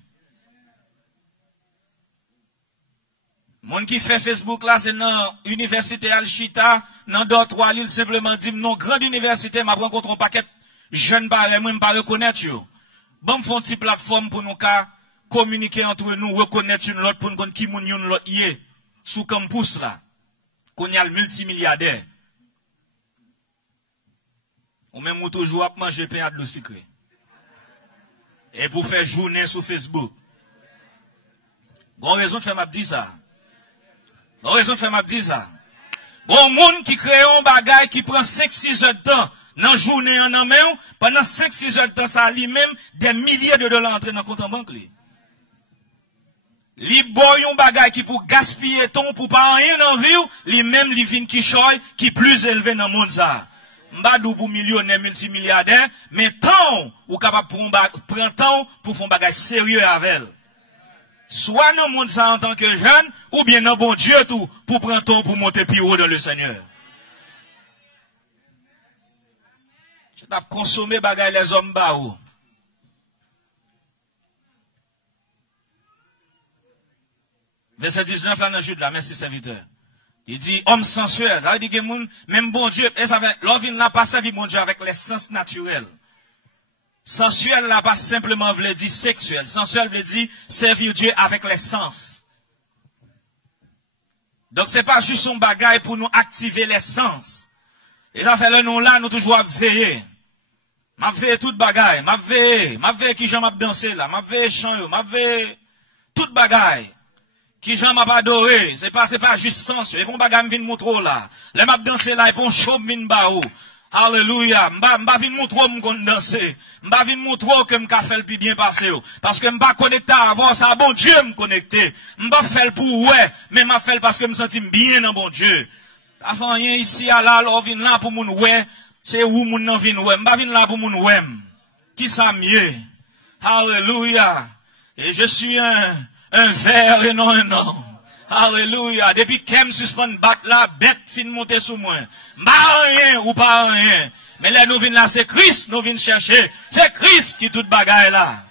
Mon qui fait Facebook là, c'est dans l'université Al-Chita, dans d'autres trois îles, simplement dit, non, grande université, m'a rencontré un paquet jeunes pareils, moi, pas reconnaître yo. Bon, font une petite plateforme pour nous communiquer entre nous, reconnaître une l'autre pour nous qui moun yon l'autre yé, sous campus là, qu'on y a le multimilliardaire. Ou même ou toujours à manger pain à de l'eau sucrée. Et pour faire journée sur Facebook. Bon raison de faire m'a dit ça. Bon raison de faire m'a dit ça. Bon monde qui crée un bagage qui prend 5-6 heures de temps dans journée en main, pendant 5-6 heures de temps, ça a lui-même des milliers de dollars entrés dans le compte en banque. Li boy un bagage qui pour gaspiller ton, pour pas rien en vie, lui-même li vin qui choy, qui plus élevé dans le monde ça. M'badou pour millionnaire, multimilliardaire, mais tant, ou capable prendre temps pour faire un bagage sérieux avec elle. Soit dans le monde ça en tant que jeune, ou bien dans bon Dieu tout, pour prendre temps pour monter plus haut dans le Seigneur. Tu as consommé bagay les hommes ba ou. Verset 19 là dans Jude là, merci serviteur. Il dit homme sensuel. Ça veut dire que même bon Dieu, et ça fait, l'homme n'a pas servi mon Dieu avec les sens naturels. Sensuel n'a pas simplement veut dire sexuel. Sensuel veut dire servir Dieu avec les sens. Donc c'est pas juste son bagage pour nous activer les sens. Et ça fait le nom là, nous toujours veiller. M'a veillé toute bagaille, m'a veillé qui j'en m'a dansé là, m'a veillé chant, m'a veillé toute bagaille. Qui j'en m'a adoré, c'est pas juste sens, et bon bagaille vinn montrer là. Les m'a dansé là et bon show vinn ba ou. Alléluia, m'ba vinn montrer m'kon danser, m'ba vinn montrer que m'ka fait le plus bien passer parce que m'ba connecté avant ça bon Dieu me connecté. M'ba fait pour ouais, mais m'a fait parce que me senti bien dans bon Dieu. Avant rien ici à là, on vinn là pour moun ouais. C'est où moun nan vin wèm. M'ba vin là pour moun wèm. Qui ça mieux? Alléluia. Et je suis un ver et non un homme. Alléluia. Depuis qu'elle suspend bat là, bête fin monter sous moi. M'ba rien ou pas rien. Mais là nous vin là, c'est Christ nous vin chercher. C'est Christ qui tout bagaille là.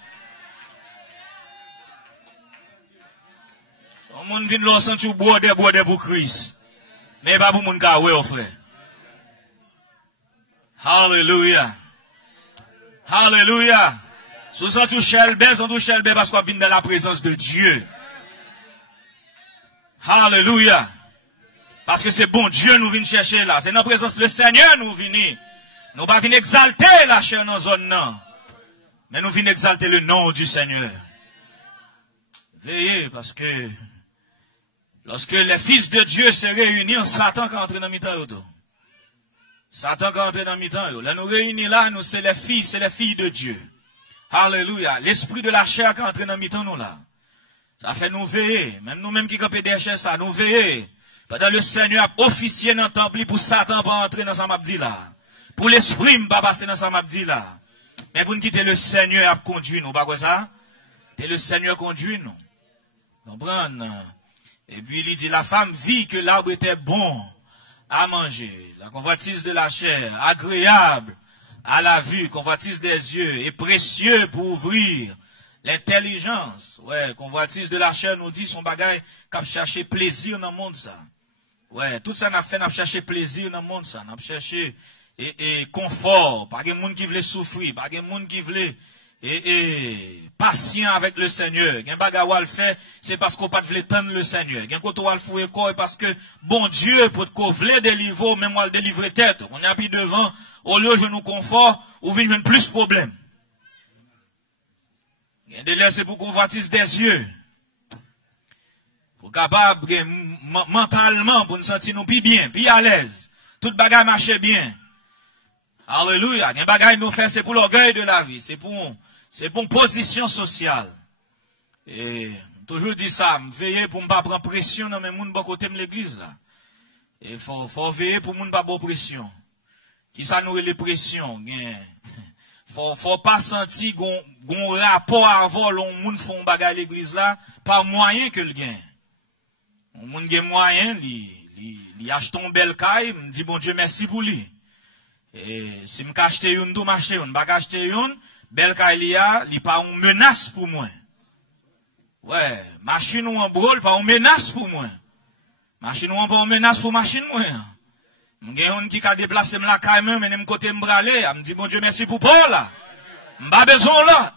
On moun vin là sentir boire pour Christ. Mais pas pour moun ka ouais frère. Alléluia. Alléluia. Sous ça touche le bel, on touche le bel parce qu'on vient dans la présence de Dieu. Alléluia. Parce que c'est bon Dieu nous vient chercher là. C'est dans la présence du Seigneur nous venons. Nous pas venir exalter la chair dans zone non. Mais nous venons exalter le nom du Seigneur. Veillez parce que lorsque les fils de Dieu se réunissent, Satan qui entre dans le mi-temps. Satan qui entre dans le mi-temps. Là nous réunis là, nous c'est les filles de Dieu. Alléluia. L'esprit de la chair qui entre dans le mi-temps nous là. Ça fait nous veiller. Même nous-mêmes qui campons des chairs, ça nous veiller. Pendant le Seigneur a officié dans le temple pour Satan pas entrer dans sa mabdi là. Pour l'esprit pas passer dans sa mabdi là. Mais pour nous quitter le Seigneur a conduit nous, pas quoi ça? Et le Seigneur conduit nous. Comprenez? Et puis il dit la femme vit que l'arbre était bon à manger. La convoitise de la chair, agréable à la vue, convoitise des yeux, et précieux pour ouvrir l'intelligence. Ouais, convoitise de la chair nous dit son bagage qu'a cherché plaisir dans le monde ça. Ouais, tout ça n'a fait n'a cherché plaisir dans le monde ça, n'a cherché et confort, pas de monde qui voulait souffrir, pas de monde qui voulait patient avec le Seigneur. Gen bagay ou al fait, c'est parce qu'on pas voulait tendre le Seigneur. Gen koto al foué quoi parce que bon Dieu pour qu'on voulait délivrer, même ou délivrer tête. On a pris devant, au lieu de nous confort, ou vient plus de problèmes. Gen délai c'est pour convoitise des yeux. Pour capable mentalement pour nous sentir nous plus bien, plus à l'aise. Tout bagay marche bien. Alléluia. Gen bagay nous fait c'est pour l'orgueil de la vie, c'est pour position sociale. Et toujours dit ça, veiller pour ne pas prendre pression dans mes moun bon côté de l'église là. Et faut veiller pour ne pas prendre pression. Qui ça nous les pressions, faut pas sentir gon rapport avant l'on moun font bagay l'église là par moyen que le gain. On moun gen moyen li achète un bel caille, me dit bon Dieu merci pour lui. Et si me acheter une tout marcher une, pas acheter une belle caille li pas une menace pour moi. Ouais, machine ou en brûle pas une menace pour moi. Machine ou pas une menace pour machine moi. M'gen une qui ka déplacer me la caille même me côté m'braler, me dit bon Dieu merci pour Paul là. M'pas besoin là.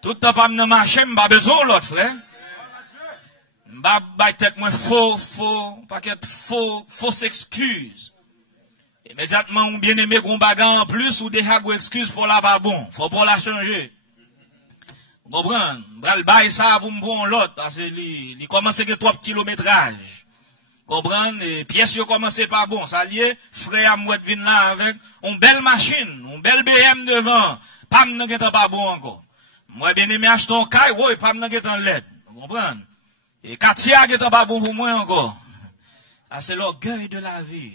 Tout temps pas me marcher, m'pas besoin l'autre frère. M'pas bay tête moi fausse excuse. Immédiatement, on bien aimé qu'on bagarre en plus, ou des excuses pour la pas bon. Faut pas la changer. Vous comprenez? Bral bail ça pour bon l'autre, parce que il commence avec 3 kilométrage. Vous comprenez? Et pièces yo commence pas bon. Ça lié, frère à moi vin là avec une belle machine, une belle BM devant. Pas m'n'en pas bon encore. Moi bien aimé acheter un caille, ouais, pas m'n'en en LED. Vous comprenez? Et Katia qui pas bon pour moi encore. Ça c'est l'orgueil de la vie.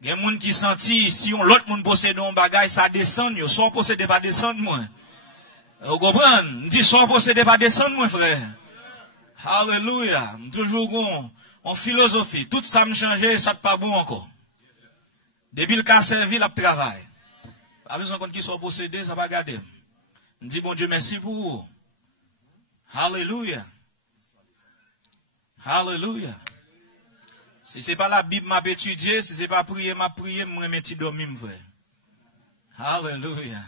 Il y a des gens qui sentent, si l'autre monde possède un bagage, ça descend, yo. Soit possédé pas descendre, moi. Vous comprenez? Dit, soit possédé pas descendre, moi, frère. Alléluia. Toujours en philosophie. Tout ça me change, ça n'est pas bon encore. Depuis le cas servi, la travail. Pas besoin qu'on qui soit possédé, ça va garder. On dit, bon Dieu, merci pour vous. Alléluia. Alléluia. Si ce n'est pas la Bible m'a étudié, si ce n'est pas prier, moi je suis dormi, frère. Alléluia.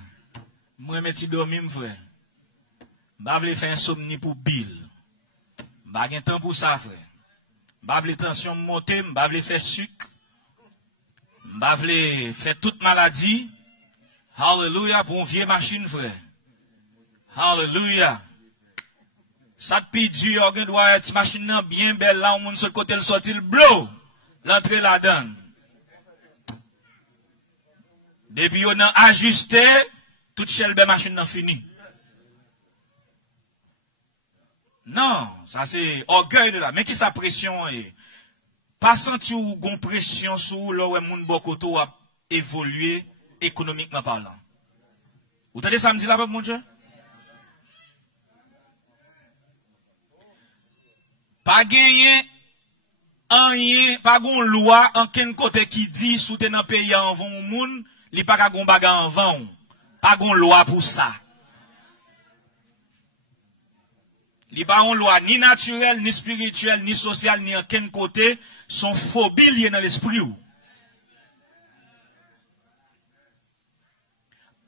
Moi je suis dormi, frère. Je vais faire un somni pour Bill. Je vais temps pour ça, frère. Je vais tension monter, je vais faire sucre. Je vais faire toute maladie. Alléluia pour une vieille machine, frère. Alléluia. Ça te pide du organe doit être machine bien belle là, on monde sur le côté le sorti le blow. L'entrée là-dedans. Depuis on a ajusté, toute chelbe machine n'a fini. Non, ça c'est orgueil de là. Mais qui sa pression est? Pas senti ou gon pression sur là où moun bokoto a évolué économiquement parlant. Vous entendez ça me dit là, mon Dieu? Pas gagné, rien, pas gon loi, en ken côté qui dit, sous dans pays en vont moun, li pas ka gon baga en vont. Pas gon loi pour ça. Li pas gon loi ni naturelle, ni spirituelle, ni sociale, ni en ken côté, son phobie lié dans l'esprit ou.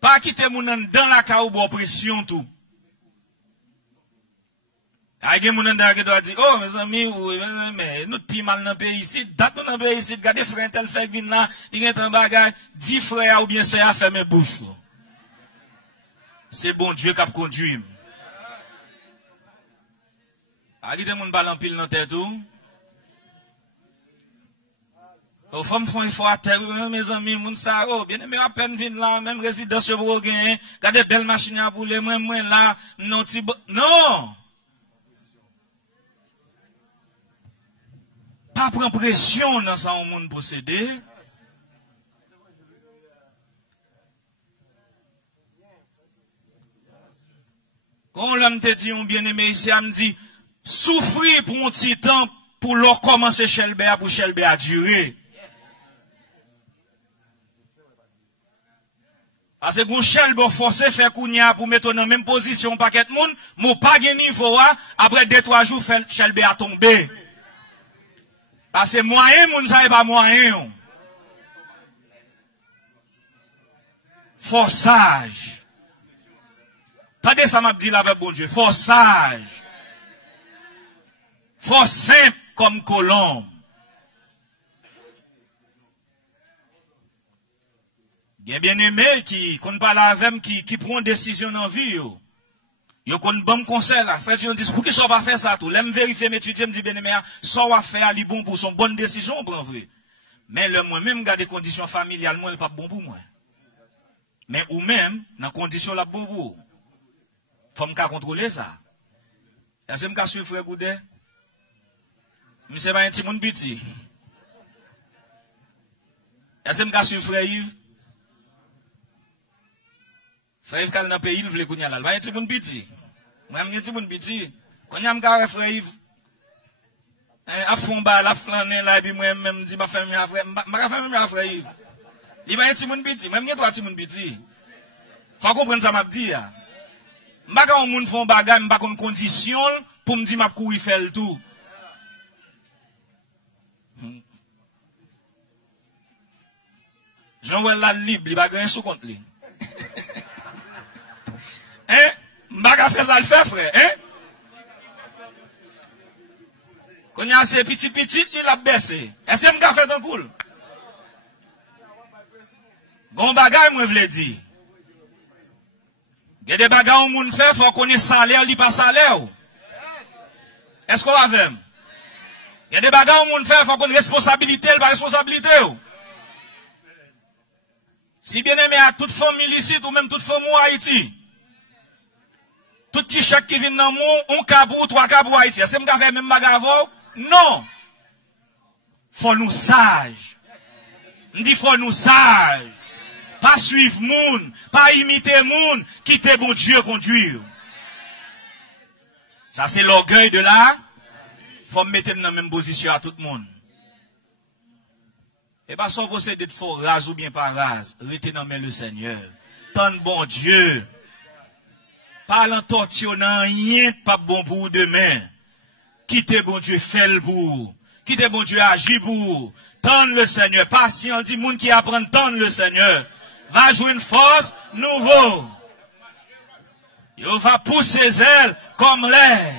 Pas quitter moun dans la ka ou bo pression tout. Aïe, mon anda qui doit dire, oh, mes amis, mais nous pi mal dans le pays ici, date dans le pays ici, regardez frère tel fait vin là, il y a un bagage, 10 frères ou bien c'est à fermer bouche. C'est bon Dieu qui a conduit. Aïe, mon ballon pile dans tête tout. Aux femmes font il faut à terre, mes amis, mon ça, oh, bien aimé à peine vin là, même résidence sur Bourgogne, regardez belle machine à bouler, moi là, non, non! Pas prendre pression dans ça au monde possédé. Quand l'homme te dit, on bien aimé ici, elle me dit, souffrir pour un petit temps pour leur commencer Shelbe pour Shelbe à durer. Parce que quand Shelbe forcé faire kounya pour mettre dans la même position paquet de monde, mon pas gagné niveau après 2-3 jours Shelbe a tombé. Parce que moyen, moun sa pas moyen. Forçage. Tendez ça m'a dit là avec bon Dieu. Forçage. Force simple comme colombe. Bien aimé qui qu'on parle avec qui prend décision dans vie yo. Yo kon bon conseil là, frère Dieu dit pour qui ça va faire ça tout. L'aime vérifier m'étudier me dit bien aimé, ça va faire li bon pour son bonne décision prend vrai. Mais le moi même garder conditions familiales moi pas bon pour moi. Mais ou même dans condition la bon pour. Faut me contrôler ça. Est-ce que me suivre frère Goudet? Monsieur pas un petit monde petit. Est-ce que me suivre frère Yves? Frère Yves kal dans pays il veut kounya là, pas un petit monde petit. Moi, je suis un petit. Quand je suis frère Yves, à fond bas, la flanelle, là, et puis moi-même, je dis, ma famille, frère, ma famille, frère Yves. Il va être un petit. Même toi, tu es un petit. Faut comprendre ça, m'a dit. Je ne sais pas si font bagage, je ne sais pas une condition pour me dire, ma couille fait le tout. Jean-Wel la libre, il va gagner sous compte. Hein? Mbaga fait ça le fait, frère, hein? Quand il y a ces petits, il a baissé. Est-ce que m'a fait un coup? Bon bagay, moi, je veux dire. Il y a des bagages où on fait, il faut qu'on ait salaire, il pas salaire. Est-ce qu'on va faire? Il y a des bagages où on fait, il faut qu'on ait responsabilité, il pas responsabilité. Si bien aimé à toute famille ici, ou même toute famille en Haïti, tout petit chèque qui vient dans mon, un cabou, 3 cabou Haïti. Est-ce que je vais même bagage? Non. Faut nous sages. On dit faut nous sages. Pas suivre moun, pas imiter moun, quitter bon Dieu conduire. Ça c'est l'orgueil de là. Faut me mettre dans la même position à tout le monde. Et pas sans posséder de fort rase ou bien pas rase. Restez dans le Seigneur. entendre bon Dieu. Pas l'entortillonnant, rien pas bon pour demain. Quittez bon Dieu, fait pour. Quittez bon Dieu, agit pour. Tendre le Seigneur. Patient, dit moun qui apprend tendre le Seigneur. Va jouer une force nouveau. Il va pousser ses ailes comme l'air.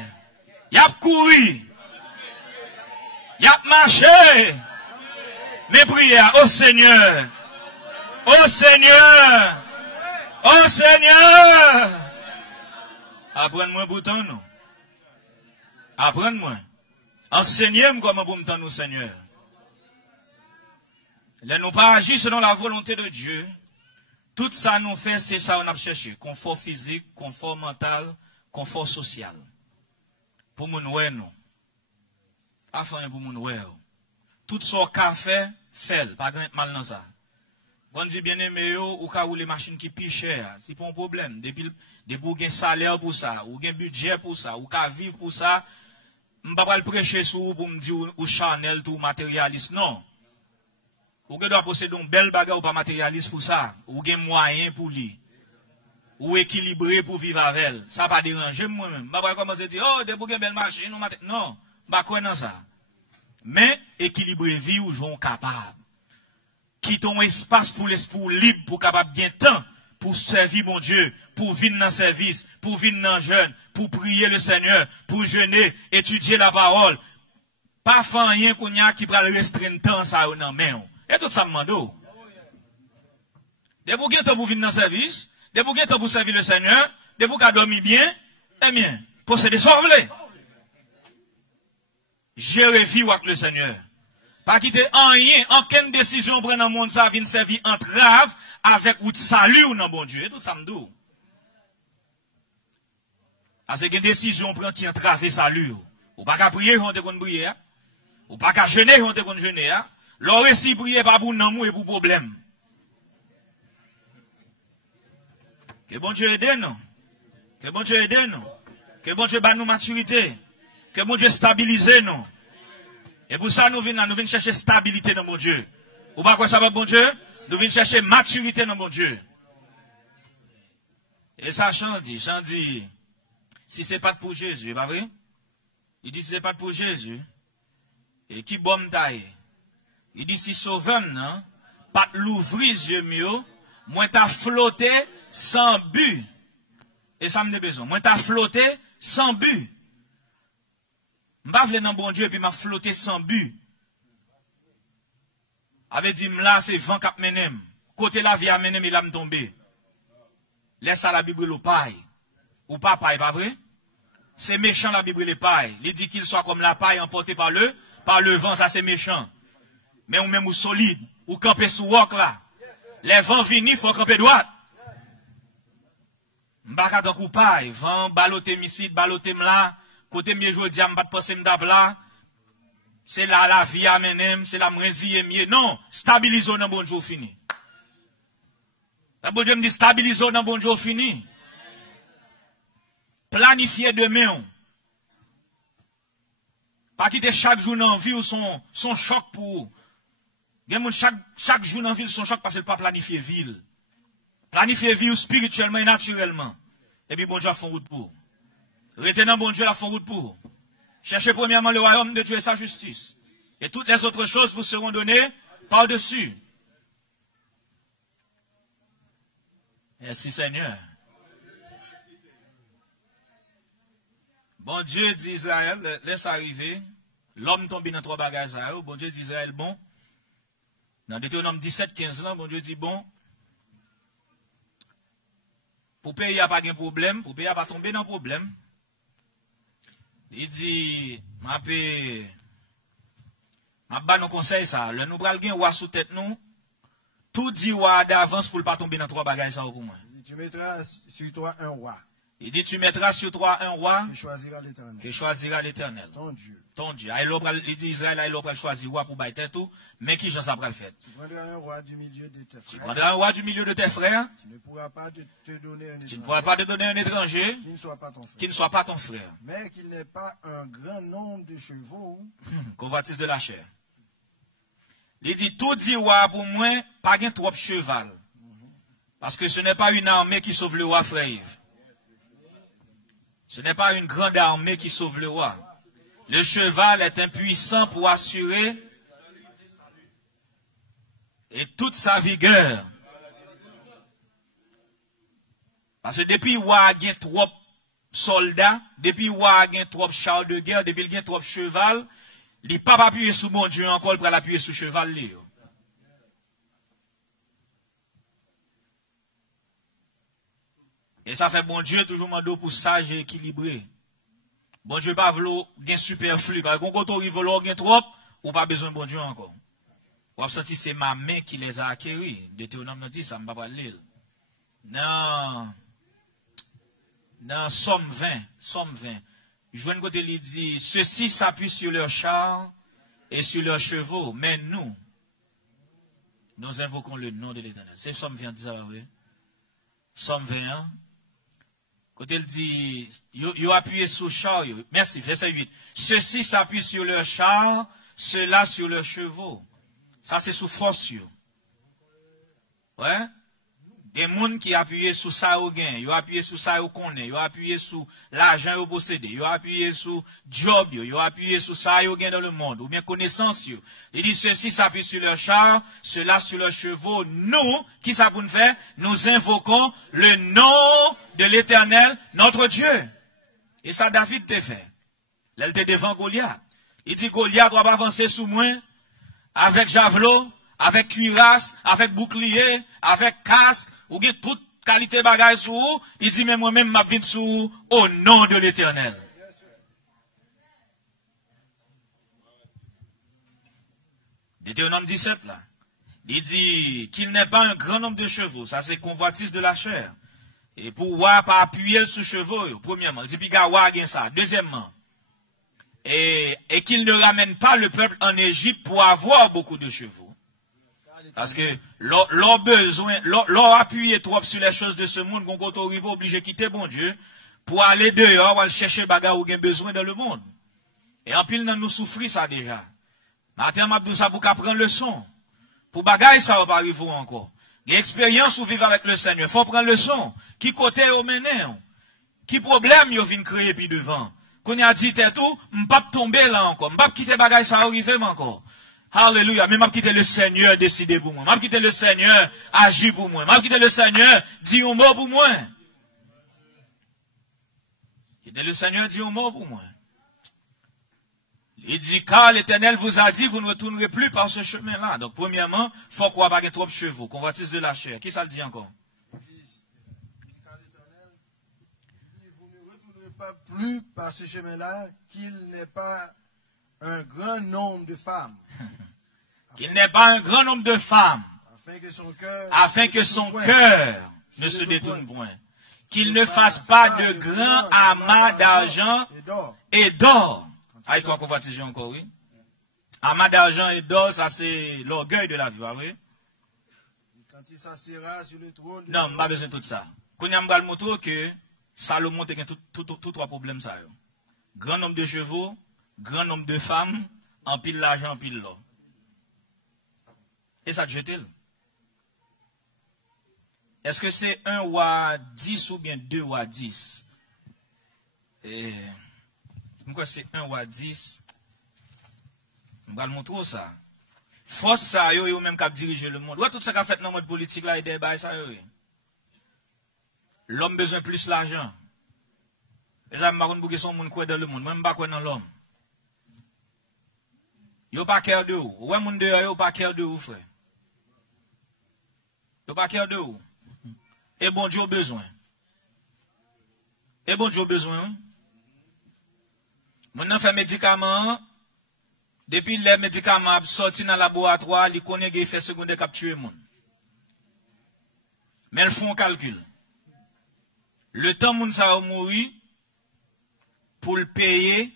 Il a couru. Il a marché. Mais prière au Seigneur. Au Seigneur. Au Seigneur. Apprends-moi pour ton nom. Apprends-moi. Enseignez-moi comment pour me tendre au Seigneur. Là, nous pas agir selon la volonté de Dieu. Tout ça nous fait, c'est ça qu'on a cherché. Confort physique, confort mental, confort social. Pour mon ouais, non. Enfin, pour mon ouais. Tout ce qu'on fait, fait. Pas grand mal dans ça. Bon Dieu bien aimé, ou ka ou les machines qui plus chères. C'est pas un problème. Depuis vous avez un salaire pour ça, ou un budget pour ça, ou ka vivre pour ça, je ne vais pas le prêcher sur vous pour me dire ou Chanel, ou matérialiste. Non. Ou que doit posséder un bel bagage ou pas matérialiste pour ça. Ou gen moyen pour lui. Ou équilibré pour vivre avec elle. Ça va pas déranger moi-même. Je ne vais pas commencer à dire, oh, de vous avez une belle machine. Non, je ne vais pas ça. Mais, équilibrer vie ou jouer capable. Quitte un espace pour l'esprit libre, pour capable bien temps, pour servir mon Dieu, pour vivre dans le service, pour vivre dans le jeûne, pour prier le Seigneur, pour jeûner, étudier la parole. Pas faire rien qu'on y a qui va restreindre temps ça dans main. Et tout ça me demande. De vous avez pour vivre dans le service, de vous avez pour servir le Seigneur, de vous avez dormi bien, eh bien, posséder sauver. Gérer vie avec le Seigneur. Pas quitter rien, aucune décision prendre dans le monde, ça vient servir entrave avec ou salut ou non bon Dieu. Et tout ça me dit. Parce que une décision prend qui entrave salut. Ou pas qu'à prier, on te qu'on prier. Ou pas qu'à jeûner, on te qu'on jeûner. L'aurait si prier pas pour non et pour problème. Que bon Dieu aide nous. Que bon Dieu aide nous. Que bon Dieu batte nous maturité. Que bon Dieu stabilise nous. Et pour ça, nous venons chercher stabilité dans mon Dieu. Ou pas quoi ça va, bon Dieu? Nous venons chercher maturité dans mon Dieu. Et ça, Chant dit, si c'est pas pour Jésus, pas vrai? Il dit, si c'est pas pour Jésus, et qui bon taille? Il dit, si sauveur, non? Pas l'ouvrir yeux mieux, moi t'as flotté sans but. Et ça me dit besoin. Moi t'as flotté sans but. Je ne vais pas bon Dieu et puis m'a flotté sans but. Avait dit, là, c'est vent cap menem. Côté la vie à menem, il a me tombé. Laisse à la Bible le paille. Ou pas paille, pas vrai? C'est méchant la Bible le paille. Il dit qu'il soit comme la paille emportée par le vent, ça c'est méchant. Mais ou même ou solide, ou camper sous roc là. Les vents viennent, il faut camper droite. M'baka donc ou paille, vent, baloté missile, baloté m'la. Côté mieux je dis, m'bat passer m'dabla. C'est là la vie à menem, c'est la mrésie mieux. Non, stabilisons dans bon jour fini. La bon Dieu me dit stabilisons dans bon jour fini. Planifiez demain. Pas quitter chaque jour dans la vie ou son choc pour. Chaque jour dans la vie son choc parce qu'il pas planifier ville. Planifier vie spirituellement et naturellement. Et puis bon Dieu a fait route pour. Retenant bon Dieu a fait route pour. Cherchez premièrement le royaume de Dieu et sa justice. Et toutes les autres choses vous seront données par-dessus. Merci Seigneur. Bon Dieu d'Israël, laisse arriver. L'homme tombe dans trois bagages. Bon Dieu d'Israël, bon. Dans Deutéronome 17, 15 ans, bon Dieu dit bon. Pour payer, il n'y a pas de problème. Pour payer, il n'y a pas tomber dans le problème. Il dit, m'a ba nos conseils ça. Le nous pral gen wa sous tête nous. Tout dit wa d'avance pour ne pas tomber dans trois bagages ça pour moi. Tu mettras sur toi un roi. Il dit, tu mettras sur toi un roi. Qui choisira l'Éternel. Qui choisira l'Éternel. Ton Dieu. Ton Dieu. Il dit Israël, il va choisir roi pour bailler tout. Mais qui j'en sabra le faire? Tu prendras un roi du milieu de tes frères. Tu prendras un roi du milieu de tes frères. Tu ne pourras pas te donner un étranger. Tu ne pourras pas te donner un étranger. Qui ne soit pas ton frère. Qui ne soit pas ton frère. Mais qu'il n'ait pas un grand nombre de chevaux. Convoitise de la chair. Il dit, tout dit roi pour moi, pas gain trop cheval. Parce que ce n'est pas une armée qui sauve le roi, frère Yves. Ce n'est pas une grande armée qui sauve le roi. Le cheval est impuissant pour assurer et toute sa vigueur. Parce que depuis qu'il y a trop soldats, depuis qu'il y a trop chars de guerre, depuis qu'il y a trop cheval, il n'est pas appuyé sur mon Dieu encore pour l'appuyer sur cheval. Et ça fait bon Dieu toujours mando pour sage et équilibré. Bon Dieu pas vouloir gain superflu. Parce que quand on arrive là gain trop, ou pas besoin de bon Dieu encore. Ou avez senti c'est ma main qui les a acquéris. Deutéronome dit ça, m'a pas parler. Non. Dans Somme 20, je vois une côté il dit ceux-ci s'appuient sur leurs chars et sur leurs chevaux, mais nous invoquons le nom de l'Éternel. C'est Somme 20 dit ça, oui. Somme 21. Côté il dit, ils appuyé sur le char. Merci, verset 8. Ceux-ci s'appuient sur leurs chars, ceux-là sur leurs chevaux. Ça, c'est sous force. Ouais? Des gens qui appuient sur ça au gain, ils appuient sur ça au connaît, ils appuient sur l'argent au possédé, ils appuient sur job, ils appuient sur ça au gain dans le monde, ou bien connaissance. Il dit ceux-ci s'appuient sur leurs chars, ceux-là sur leurs chevaux. Nous, qui ça pour nous faire? Nous invoquons le nom de l'Éternel, notre Dieu. Et ça, David t'a fait. Là, il était devant Goliath. Il dit Goliath doit pas avancer sous moi, avec javelot, avec cuirasse, avec bouclier, avec casque, ou bien toute qualité bagaille sous vous, il dit, mais moi-même, m'a vite sous vous, au nom de l'Éternel. Deutéronome 17, là. Il dit qu'il n'est pas un grand nombre de chevaux. Ça, c'est convoitise de la chair. Et pour voir, pas appuyer sur chevaux, premièrement. Il dit, puis, ça. Deuxièmement. Et qu'il ne ramène pas le peuple en Égypte pour avoir beaucoup de chevaux. Parce que leur besoin, leur appuyer trop sur les choses de ce monde, quand on arrive obligé de quitter bon Dieu, pour aller dehors, ou aller chercher bagarre ou bien besoin dans le monde. Et en pile, nous souffrir ça déjà. Maintenant, m'a ça pour prendre le son. Pour bagaille, ça va pas arriver encore. Il y a expérience ou vivre avec le Seigneur. Il faut prendre le son. Qui côté au mené? Qui problème yo vient créer puis devant? Qu'on y a dit tout, m'pas tomber là encore. M'pas quitter bagaille, ça arrive encore. Alléluia. Mais m'a quitté le Seigneur décider pour moi. M'a quitté le Seigneur agir pour moi. M'a quitté le Seigneur dire un mot pour moi. Quitter le Seigneur dire un mot pour moi. Il dit, car l'Éternel vous a dit, vous ne retournerez plus par ce chemin-là. Donc, premièrement, il faut qu'on ait trop de chevaux, convoitise de la chair. Qui ça le dit encore? Il dit, car l'Éternel dit, vous ne retournerez pas plus par ce chemin-là, qu'il n'est pas un grand nombre de femmes. Qu'il n'est pas un grand nombre de femmes. Afin que son cœur ne se détourne point. Qu'il ne fasse pas de grands amas d'argent et d'or. Ah, il faut qu'on va dire encore, oui. Amas d'argent et d'or, ça c'est l'orgueil de la vie, oui. Quand il s'assiera sur le trône. Non, pas besoin de tout ça. Quand il y a un moto que Salomon a tous trois problèmes, ça. Grand nombre de chevaux, grand nombre de femmes, en pile l'argent, en pile l'or. Et ça te jette-t-il? Est-ce que c'est 1 ou 10 ou bien 2 ou 10? Et pourquoi c'est 1 ou 10? On va le montrer ça. Force ça, yo même qui dirige le monde. Ouais, tout ça qu'a fait dans le monde politique là, et des bails ça, yo. L'homme besoin plus l'argent. Et ça, je ne sais pas si son monde quoi dans le monde. Moi, je ne sais pas dans l'homme. Yo pas cœur de ou. Ouais, moun dehors, yo pas cœur de ou, frère. Yo pas cœur de ou. Et bon Dieu besoin. Et bon Dieu besoin. Hein? Moun nan fait médicament. Depuis les médicaments sortis dans le laboratoire, ils connaissent l'effet secondaire qui a tué moun. Mais ils font un calcul. Le temps moun sa va mourir pour le payer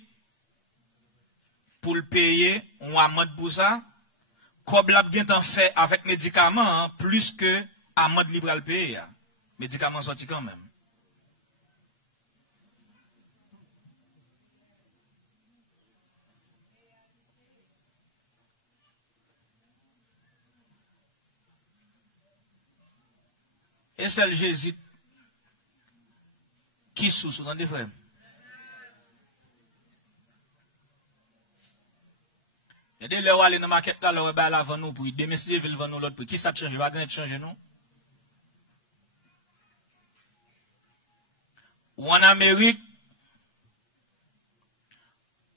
on amende pour ça, comme la bien en fait avec médicaments, plus que amende libre à le payer. Médicaments sortis quand même. Et celle Jésus qui sous dans des frères. Et dès lors, aller dans la market, là, on va aller avant nous, pour demain, si veulent vendre l'autre, pour qui ça change, va gagner changer, non? Ou en Amérique,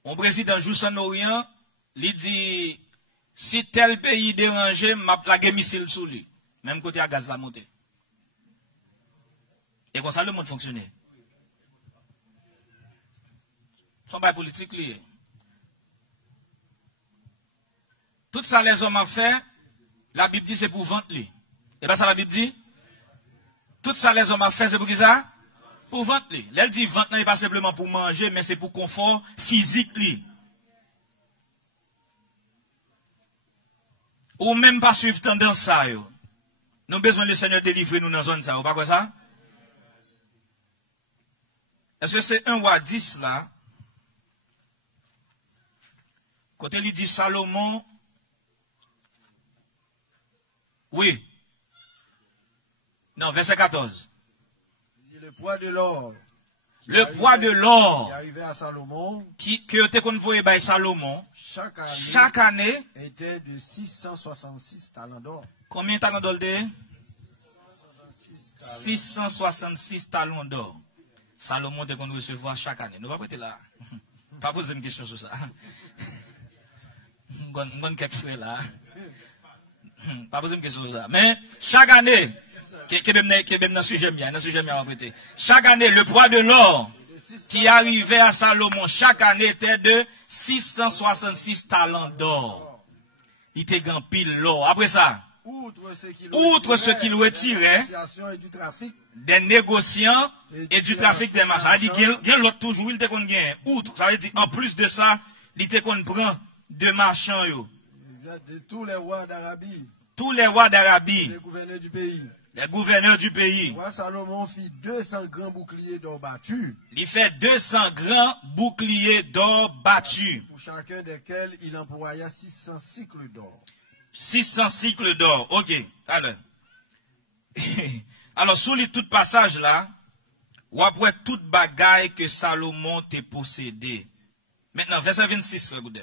un président joue en Orient, il dit, si tel pays dérangé, m'a plagué missile sous lui. Même côté à gaz la montée. Et comme ça, le monde fonctionnait. Son bail politique, lié. Tout ça, les hommes ont fait, la Bible dit c'est pour vendre. Et bien ça, la Bible dit, tout ça, les hommes ont fait, c'est pour qui ça? Pour vendre. Elle dit vendre, n'est pas simplement pour manger, mais c'est pour confort physique. Ou même pas suivre tendance ça. Nous avons besoin de le Seigneur délivrer nous dans la zone ça. Ou pas quoi ça? Est-ce que c'est 1 roi 10 là? Quand il dit Salomon, oui. Non, verset 14. Le poids de l'or. Le poids de l'or qui arrivait à Salomon, que te convoyé par Salomon, chaque année était de 666 talents d'or. Combien de talents d'or? 666 talents d'or. Salomon te qu'on recevoir chaque année. Nous ne va pas être là. Pas poser une question sur ça. Bon, quelques frères là. Pas poser une question sur ça. Mais chaque année, chaque année, le poids de l'or qui arrivait à Salomon chaque année était de 666 talents d'or. Il était grand pile l'or. Après ça, outre ce qu'il retirait des négociants et du trafic des marchands. Il dit qu'il y a l'autre toujours, il était qu'on gagne. Outre, ça veut dire en plus de ça, il était qu'on prend de marchands. De tous les rois d'Arabie. Tous les rois d'Arabie. Les gouverneurs du pays. Les gouverneurs du pays. Roi Salomon fit 200 grands boucliers d'or battus. Il fait 200 grands boucliers d'or battus. Pour chacun desquels il employa 600 cycles d'or. 600 cycles d'or. Ok. Alors, sous les tout passage là, ou après toute bagaille que Salomon t'a possédé. Maintenant, verset 26, frère Goudin.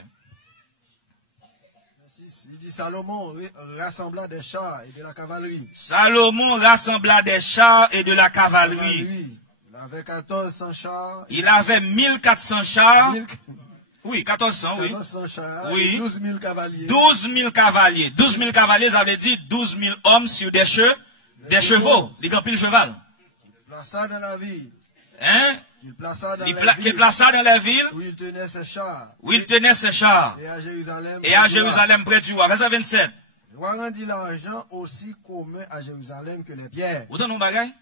Il dit Salomon rassembla des chars et de la cavalerie. Salomon rassembla des chars et de la cavalerie. Il avait 1400 chars. Il avait 1400 chars. Oui, 1400, oui. 1400 chars. Oui. 12 000 cavaliers. 12 000 cavaliers. 12 000 cavaliers, ça veut dire 12 000 hommes sur des chevaux. Les grands piles cheval. Il plaça dans la ville. Hein? Qu'il plaça dans la ville. Où il tenait ses chars. Et à Jérusalem près du roi. Verset 27. Le roi rendit l'argent aussi commun à Jérusalem que les pierres. Où t'en bagaille?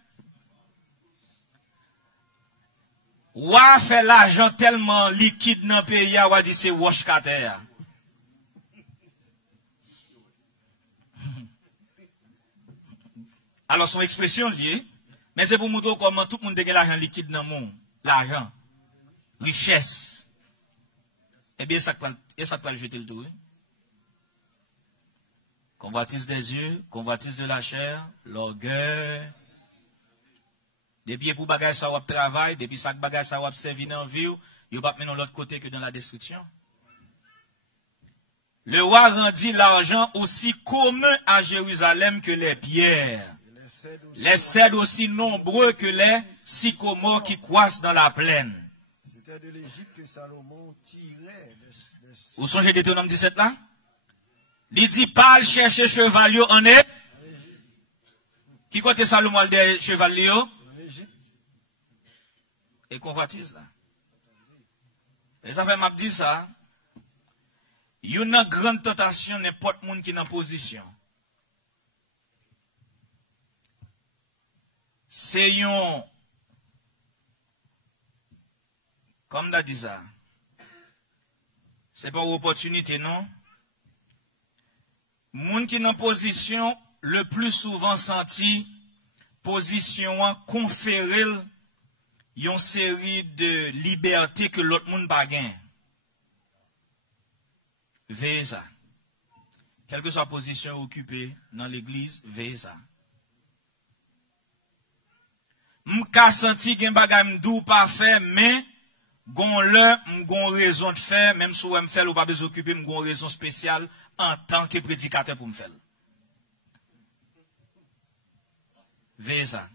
Roi fait l'argent tellement liquide dans le pays, roi dit c'est wash kater. Alors son expression liée, mais c'est pour montrer comment tout le monde a l'argent liquide dans le monde. L'argent, richesse. Eh bien, ça peut jeter le tout. Convoitise des yeux, convoitise de la chair, l'orgueil. Depuis pour bagage ça wap travail, depuis ça bagage ça wap servi dans vie, il pas mener l'autre côté que dans la destruction. Le roi rendit l'argent aussi commun à Jérusalem que les pierres. Les cèdres aussi nombreux que les sycomores qui croissent dans la plaine. C'était de l'Égypte que Salomon tirait. Vous songez Deutéronome 17 là? Il dit, parle chercher chevalier en est. Qui côté Salomon des chevaliers? Et convoitise là. Et ça fait m'a dit ça. Il y a une grande tentation n'importe monde qui est en position. C'est un, comme on a dit ça, c'est pas une opportunité, non? Moun qui est en position, le plus souvent senti, position conférer une série de libertés que l'autre monde pas gain. Veillez ça. Quelle que soit la position occupée dans l'église, veillez ça. m'ka senti gen bagay m'dou pas fait, mais gon le m'gon raison de faire, même si on m'fait ou pas besoin occuper, m'gon raison spéciale en tant que prédicateur pour m'faire. Veillez ça.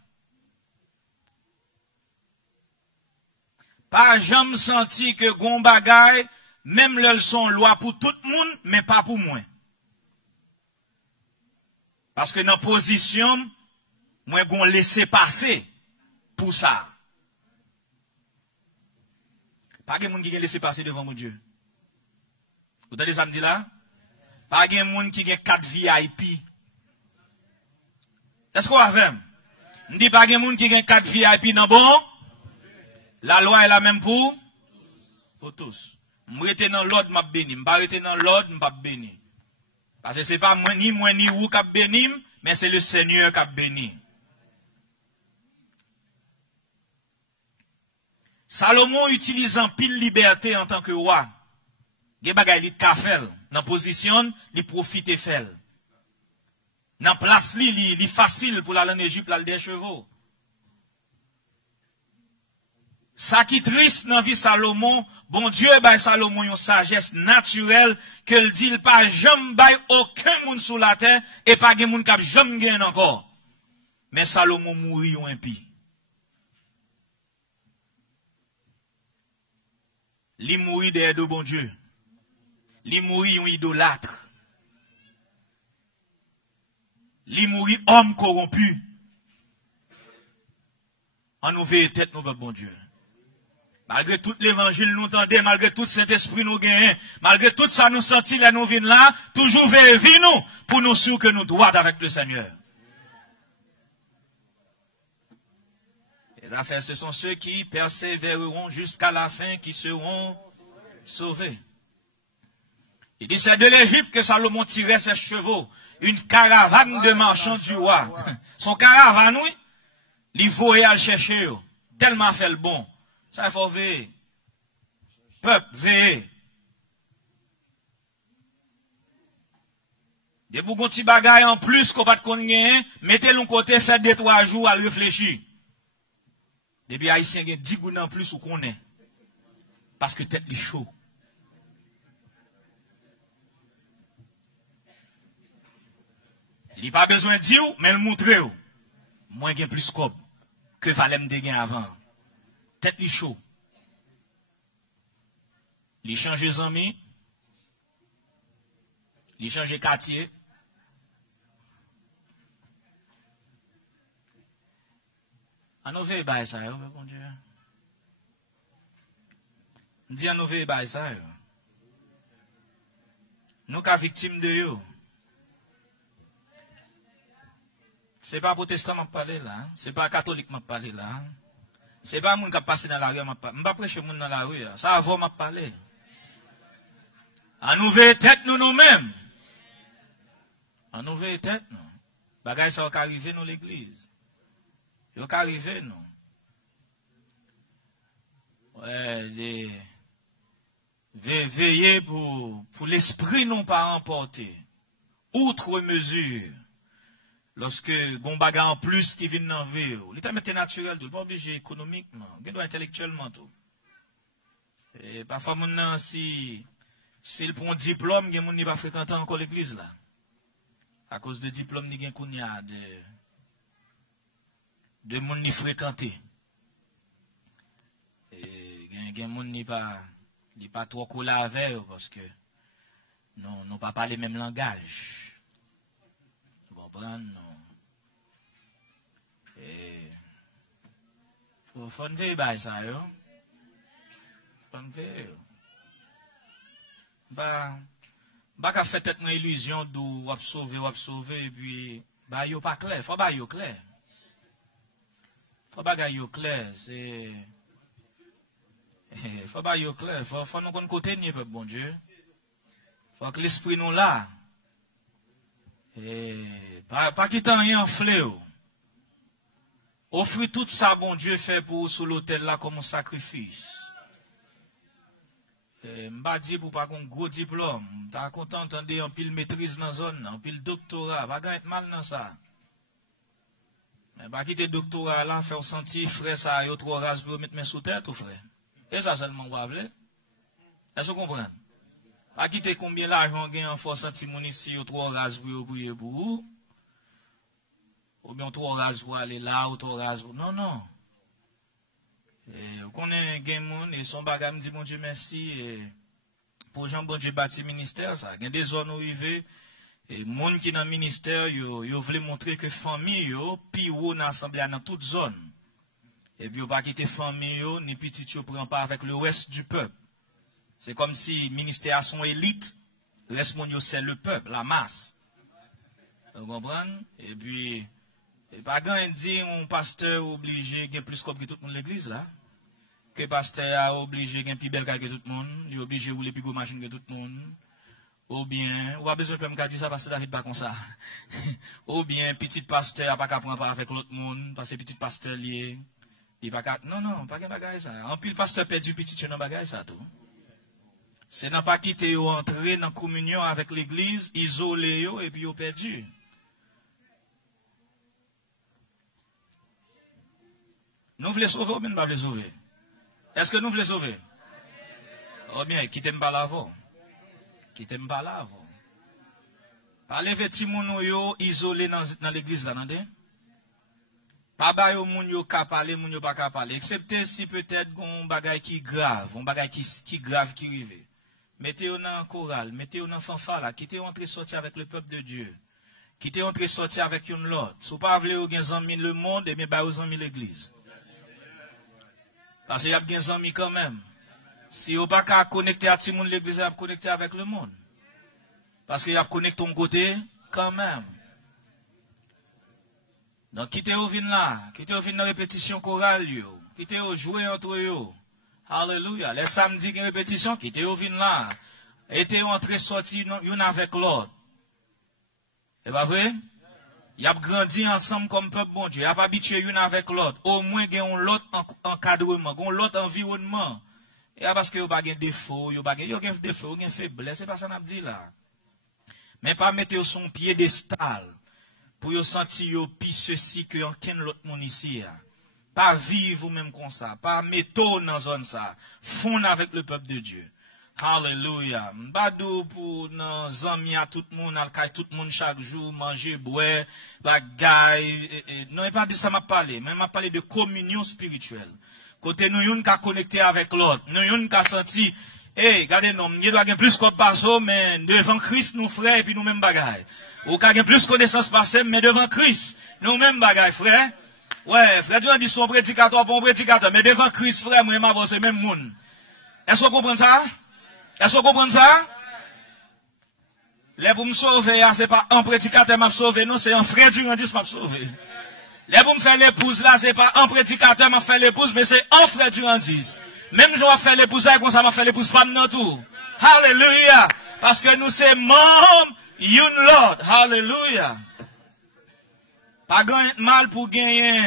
Pas jamais senti que gon bagay, même le son loi pour tout le monde, mais pas pour moi. Parce que dans position, moi gon laisser passer pour ça. Pas de monde qui a laissé passer devant mon Dieu. Vous entendez ça me dit là? Pas de monde qui a 4 VIP. Est-ce qu'on va faire? Je dis pas de monde qui a 4 VIP, non bon? La loi est la même pour tous. Je rete dans l'ordre, je béni. Je ne pas rete dans l'ordre, je pas béni. Parce que ce n'est pas moi ni vous qui béni, mais c'est le Seigneur qui béni. Salomon utilisant pile liberté en tant que roi. Il y a des choses dans position, il profite et fait. Dans place, il est facile pour aller en Égypte, aller des chevaux. Ça qui est triste dans la vie de Salomon, bon Dieu bail Salomon une sagesse naturelle qu'il dit il pas jamais bail aucun monde sur la terre et pas gen monde qui jamais gagne encore. Mais Salomon mourit un impie. Li mourit derrière de bon Dieu. Li mourit un idolâtre. Li mourit homme corrompu. En nous veille tête nous bon Dieu. Malgré tout l'évangile nous entendons, malgré tout cet esprit nous gagnons, malgré tout ça nous sentit là nous venons là, toujours veille nous pour nous sûr que nous droits avec le Seigneur. Les affaires, ce sont ceux qui persévéreront jusqu'à la fin qui seront sauvés. Il dit c'est de l'Égypte que Salomon tirait ses chevaux, une caravane de marchands du roi. Son caravane, oui, il voyait à le chercher, tellement fait le bon. Ça, il faut veiller. Peuple, veillez. Des bougons petits bagailles en plus qu'on pas de gagner, mettez-le côté, faites 2-3 jours à réfléchir. Depuis Haïtien, il y a 10 gouttes en plus ou qu'on est. Parce que tête est chaud. Il n'y a pas besoin de dire, mais le montrer. Moi, j'ai plus scope que Valem de gain avant. Tête est chaud. Il change les amis. Il change les quartiers. À nous veiller by ça, bon Dieu. Dis à nous veiller by ça. Nous sommes victimes de eux. Ce n'est pas protestant qui parle là. Ce n'est pas catholique qui parle là. Ce n'est pas moun qui passe dans la rue. Je ne vais pas prêcher moun dans la rue. Ça avant m'a parlé. À nous veiller tête nous-mêmes. À nous veiller tête nous. Bagay ça va arriver dans l'église. Il va arriver, non? Ouais, veiller pour l'esprit non pas emporter. Outre mesure. Lorsque gon baga en plus qui vient dans la vie. L'état est naturel, tout. Pas obligé économiquement. Il doit intellectuellement, tout. Et parfois, mon s'il prend un diplôme, il n'y a pas fréquenté encore l'église, là. À cause de diplôme, il y a de moun ni fréquenté. Et gen moun ni pas trop coller avec parce que non pas parler même langage. Vous comprenez? Et faut ne veiller ça yo. Faut ne veiller. Bah ka fait tête une illusion d'ou sauver et puis bah yo pas clair, faut ba yo clair. Faut bagay yo clair, c'est faut bagay yo clair, faut nous connaître côté ni peuple bon Dieu. Faut que l'esprit nous là. Et pas quitter rien enflé. Offrir tout ça bon Dieu fait pour sur l'autel là comme un sacrifice. M'pa dit pour pas qu'on gros diplôme, t'as content entendre en pile maîtrise dans zone, en pile doctorat, pas gagne mal dans ça. Mais pas quitter doctorat là, faire sentir frère ça, yo trop rase pour mettre mes sous tête, ou frère. Et ça seulement vous avez. Est-ce que vous comprenez? Pas quitter combien l'argent gagne en force sentir mon ici, yo trop rase pour prier pour vous. Ou bien trop rase pour aller là, ou trop rase pour. Non, non. Vous connaissez gain monde et son bagage me dit bon Dieu merci et pour Jean bon Dieu bâti ministère ça. Il y a des zones où il veut et monde qui dans le ministère yo voulait montrer que famille yo pi haut dans l'assemblée dans toute zone. Et puis, on pas quitter famille, ni petit, tu prend pas avec le reste du peuple. C'est comme si le ministère a son élite, le reste monde c'est le peuple, la masse. Vous comprenez? Et puis, pas grand dit, mon pasteur obligé de plus comme que tout le monde l'église là. Que pasteur a obligé de plus belle que tout le monde, il est obligé de rouler plus gros machine que tout le monde. Ou bien, ou a besoin de me dire ça parce que David pas comme ça. Ou bien, petit pasteur a pas qu'à prendre avec l'autre monde, parce que petit pasteur lié. Il pas qu'à, non, pas qu'à bagaille ça. En plus, le pasteur perdu petit, tu n'as bagaille ça tout. C'est n'a pas quitter ou entrer dans la communion avec l'église, isolé yo, et puis yo perdu. Nous voulons sauver ou bien nous ne voulons sauver? Est-ce que nous voulons sauver? Oh bien, quittez pas l'avant. Quittez pas l'avant. Parlez avec Timoun yo isolé dans l'église là, n'entendez? Pas ba yo moun yo ka parler, moun yo pas ka parler, excepté si peut-être gon bagay qui grave, on bagay qui grave qui rive. Mettez-vous dans chorale, mettez-vous dans fanfare, quittez entrer sortir avec le peuple de Dieu. Quittez entrer sortir avec une l'autre. Si vous pas voulez ou gen zanmi le monde, et bien ba ou zanmi l'église. Parce qu'il y a gen zanmi quand même. Si vous pas ka connecter à Timoun l'église, vous avez connecté avec le monde. Parce qu'il y a connecté ton côté quand même. Donc, quittez au vin là, quittez au vin dans répétition chorale, quittez au jouer entre eux. Alléluia. Les samedis, qui répétition, quittez au vin là. Était entré sorti une avec l'autre. C'est pas vrai? Il a grandi ensemble comme peuple bon Dieu. Il a pas habitué une avec l'autre. Au moins, il y a l'autre encadrement, l'autre environnement. Et parce que il n'y a pas de défaut, il y a des défauts, il y a des faiblesses. C'est pas ça qu'on a dit là. Mais pas mettre son piédestal. Pour vous sentir plus ceci que aucun autre monde ici. Pas vivre même comme ça. Pas mettre dans zone ça. Fondre avec le peuple de Dieu. Alléluia. Badou pour nos amis à tout le monde, tout le monde chaque jour, manger, boire, bagaille. Non, et pas de ça m'a parlé. Mais m'a parlé de communion spirituelle. Côté nous, yon ka connecté avec l'autre. Nous, yon ka senti, regardez, non, nous doit gagner plus qu'on passe, mais devant Christ, nous frères, et puis nous même bagaille. Ou ka gen plus connaissance passée, mais devant Christ, nous même bagaille, frère. Ouais, frère, tu as dit son prédicateur, bon prédicateur, mais devant Christ, frère, moi, m'avance c'est même monde. Est-ce que vous comprenez ça? Est-ce que vous comprenez ça? Les pour me sauver, c'est pas un prédicateur m'a sauvé, non, c'est un frère du Randis m'a sauvé. Les pour me faire l'épouse, là, c'est pas un prédicateur m'a fait l'épouse, mais c'est un frère du Randis. Même je vais faire l'épouse, là, comme ça m'a fait l'épouse, pas de tout. Alléluia. Parce que nous, c'est membres, Yon Lord, hallelujah. Pas mal pour gagner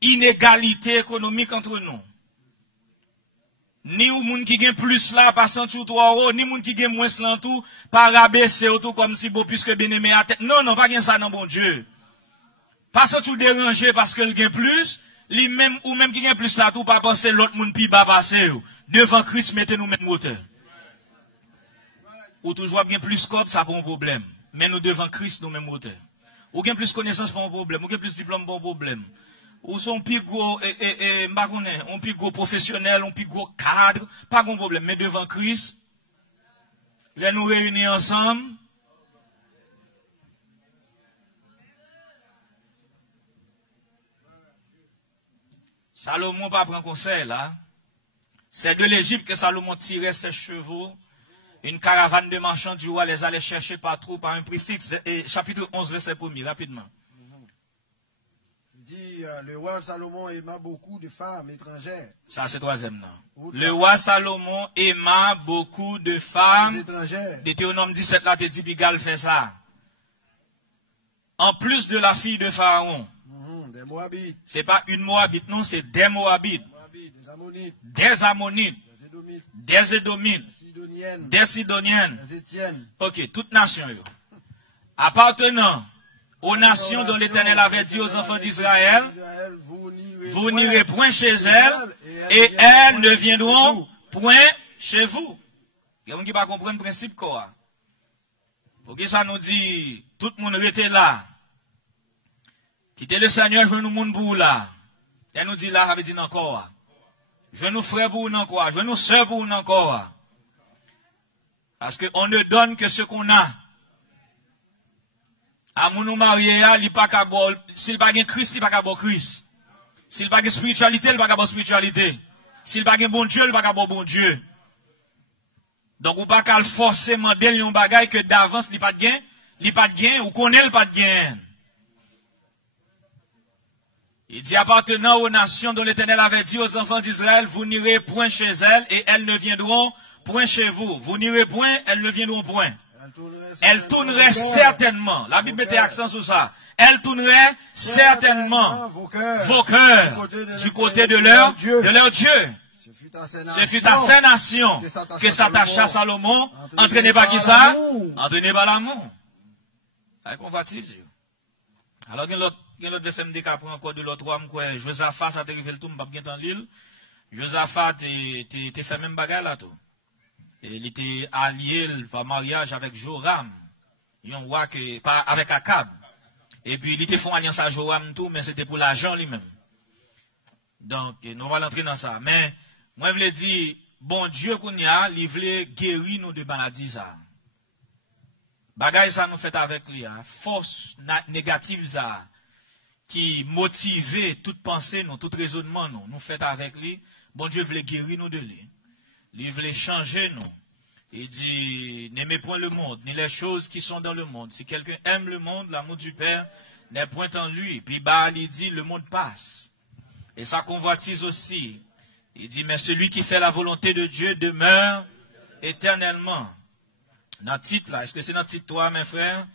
inégalité économique entre nous. Ni ou moun qui gagne plus là, pas sentir toi, ni moun qui gagne moins là tout, pas rabaisser tout comme si beau puisque bien aimé à tête. Non, pas gagne ça dans bon Dieu. Pas sentir déranger parce que le gagne plus, lui même ou même qui gagne plus là tout, pas penser l'autre moun pi bas passer. Devant Christ, mettez nous même moteur. Ou toujours bien plus code, ça pas un problème. Mais nous devant Christ, nous même auteur. Ou bien plus connaissance, pas un problème. Ou bien plus diplôme, pas un problème. Ou son plus gros, on plus gros professionnel, on plus gros cadre, pas un problème. Mais devant Christ, là nous réunir ensemble. Salomon pas prendre conseil là. C'est de l'Égypte que Salomon tirait ses chevaux. Une caravane de marchands du roi les allait chercher partout par un prix fixe. Chapitre 11, verset 1er, rapidement. Il dit, le roi Salomon aima beaucoup de femmes étrangères. Ça, c'est troisième, non. Le roi Salomon aima beaucoup de femmes étrangères. Deutéronome 17, là, te dit, Bigal fait ça. En plus de la fille de Pharaon. Des Moabites. C'est pas une Moabite, non, c'est des Moabites. Des Ammonites. Des Ammonites. Des Édomites. Des Sidoniennes. Des Étiennes. Ok, toute nation, yo. Appartenant aux nations dont l'Éternel avait dit aux enfants d'Israël, vous n'irez point chez elles, et elles ne viendront point chez vous. Il y a quelqu'un qui ne comprend pas le principe quoi. Pour que ça nous dit, tout le monde était là. Quittez le Seigneur, je veux nous monde pour là. Et nous dit là, ça veut dire encore. Je veux nous frères pour nous encore. Je veux nous sœurs pour nous encore. Parce qu'on ne donne que ce qu'on a. À mon marié, il n'y a pas qu'à boire. S'il n'y a pas de Christ, il n'y a pas qu'à boire Christ. S'il n'y a pas de spiritualité, il n'y a pas qu'à boire spiritualité. S'il n'y a pas de bon Dieu, il n'y a pas qu'à boire bon Dieu. Donc, on ne peut pas qu'à forcément donner un bagage que d'avance, il n'y a pas de gain. Il n'y a pas de gain, ou qu'on ait pas de gain. Il dit appartenant aux nations dont l'Éternel avait dit aux enfants d'Israël, vous n'irez point chez elles et elles ne viendront point chez vous. Vous n'irez point, elles ne viendront point. Elles tourneraient certainement. La Bible mettait accent sur ça. Elles tourneraient certainement vos cœurs du côté de leur Dieu. Ce fut à ces nations que s'attacha Salomon, entraîné par qui ça? Entraîné par l'amour. Avec convoitise. Alors, il y a l'autre verset me dit qu'après encore de l'autre homme, Josaphat, ça t'est fait le tout, m'pas bien dans l'île. Josaphat, t'es fait même bagarre là tout. Et il était allié par mariage avec Joram. Il y a un roi qui, pas avec Akab. Et puis il était fait alliance à Joram tout, mais c'était pour l'argent lui-même. Donc, nous allons entrer dans ça. Mais, moi, je voulais dire, bon Dieu qu'on y a, il voulait guérir nous de maladies ça. Bagay ça nous fait avec lui, force négative ça, qui motive toute pensée, nous, tout raisonnement, nous fait avec lui. Bon Dieu voulait guérir nous de lui. Il voulait changer nous. Il dit, n'aimez point le monde, ni les choses qui sont dans le monde. Si quelqu'un aime le monde, l'amour du Père n'est point en lui. Puis il dit, le monde passe. Et ça convoitise aussi. Il dit, mais celui qui fait la volonté de Dieu demeure éternellement. Dans le titre là, est-ce que c'est dans le titre 3, mes frères?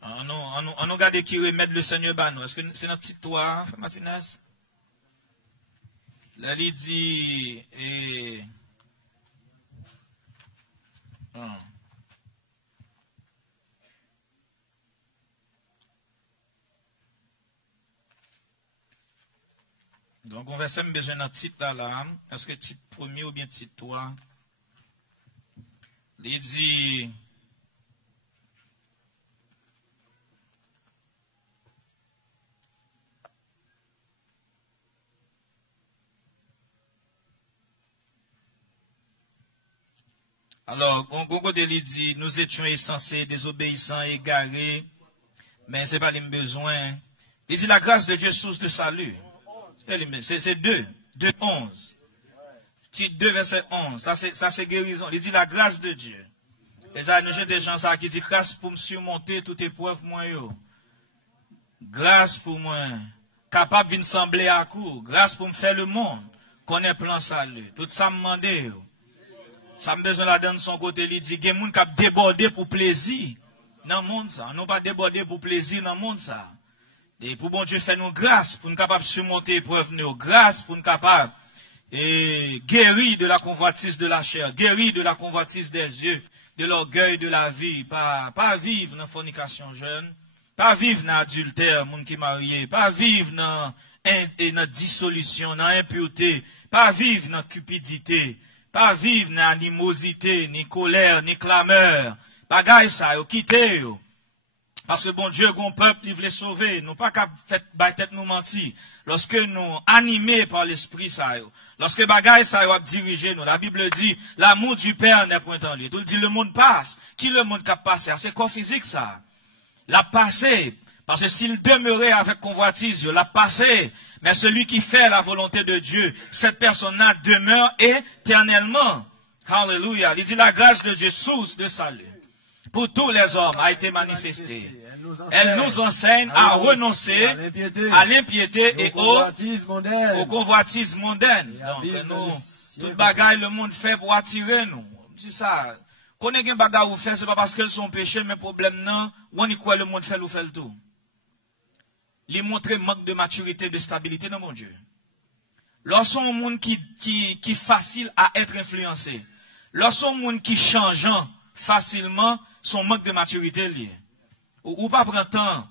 On nous regarde qui remettre le Seigneur Bano. Est-ce que c'est dans le titre 3, frère Martinez? Là, il dit, donc, on va essayer de besoin d'un titre là. Est-ce que titre 1er ou bien titre 3? Il dit, alors, il dit, nous étions insensés, désobéissants, égarés, mais ce n'est pas les besoins. Il dit, la grâce de Dieu, source de salut. C'est 2:11. Titre 2, verset 11. Ça, c'est guérison. Il dit, la grâce de Dieu. Et ça, j'ai des gens ça, qui disent, grâce pour me surmonter toute épreuve, moi, yo. Grâce pour moi. Capable de sembler à coup. Grâce pour me faire le monde. Connaît plan salut. Tout ça me demande, yo. Ça me besoin la donne son côté, il dit, il y a des gens qui ont débordé pour plaisir dans le monde, ça. Non pas débordé pour plaisir dans le monde, ça. Et pour bon Dieu faire nous grâce, pour nous capables de surmonter l'épreuve, nous grâce, pour nous capables et guérir de la convoitise de la chair, guérir de la convoitise des yeux, de l'orgueil de la vie, pas vivre dans la fornication jeune, pas vivre dans l'adultère, monde qui marié, pas vivre dans la dissolution, dans l'impureté, pas vivre dans la cupidité, pas vivre dans animosité, ni colère, ni clameur. Bagay ça, yo, quittez yo. Parce que bon Dieu, bon peuple, il voulait sauver. Nous pas qu'à faire tête nous mentir. Lorsque nous animés par l'esprit ça yo. Lorsque bagay ça yo a dirigé nous. La Bible dit, l'amour du Père n'est point en lui. Tout dit, le monde passe. Qui le monde qui a passé? C'est quoi physique ça? La passé. Parce que s'il demeurait avec convoitise, l'a passé. Mais celui qui fait la volonté de Dieu, cette personne-là demeure éternellement. Alléluia. Il dit la grâce de Dieu, source de salut, pour tous les hommes, a été manifestée. Elle nous enseigne à renoncer à l'impiété et aux convoitises mondaines. Donc, nous, toute bagaille le monde fait pour attirer nous. C'est ça. Qu'on ait un bagaille ou fait, c'est pas parce qu'elles sont péchées, mais problème non, on y croit le monde fait ou fait le tout. Les montrer manque de maturité, de stabilité dans mon Dieu. Lorsqu'on monde qui est facile à être influencé, lorsqu'on monde qui changeant facilement, son manque de maturité lié. Ou pas prendre temps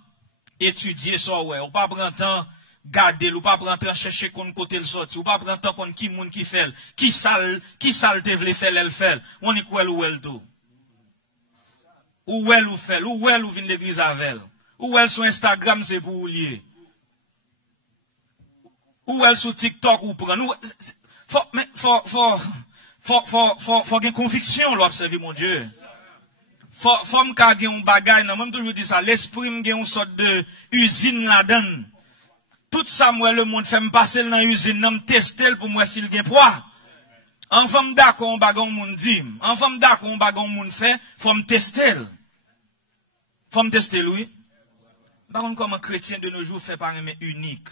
étudier ça, ouais. Ou pas prendre temps garder, ou pas prendre temps chercher qu'on côté le sorti. Ou pas prendre temps qu'on qui moun qui fait, qui sale te vle faire, elle fait. On est quoi ou elle tout. Ou elle ou fait, ou elle ou vient l'église avec elle. Ou elle sur Instagram, c'est pour lier. Ou elle sur TikTok, ou prendre. Faut une conviction, l'observer, mon Dieu. Faut m'ka gen un bagay, nan, même toujours dit ça, l'esprit m'gen une sorte de usine là-dedans. Tout ça, moi, le monde fait me passer dans l'usine, nan m'tester pour moi s'il gen poids. Enfin m'dakon bagon moun dit, enfin m'dakon bagon moun fait, faut m'tester. Faut m'tester, oui. Par contre, comme un chrétien de nos jours fait par un unique.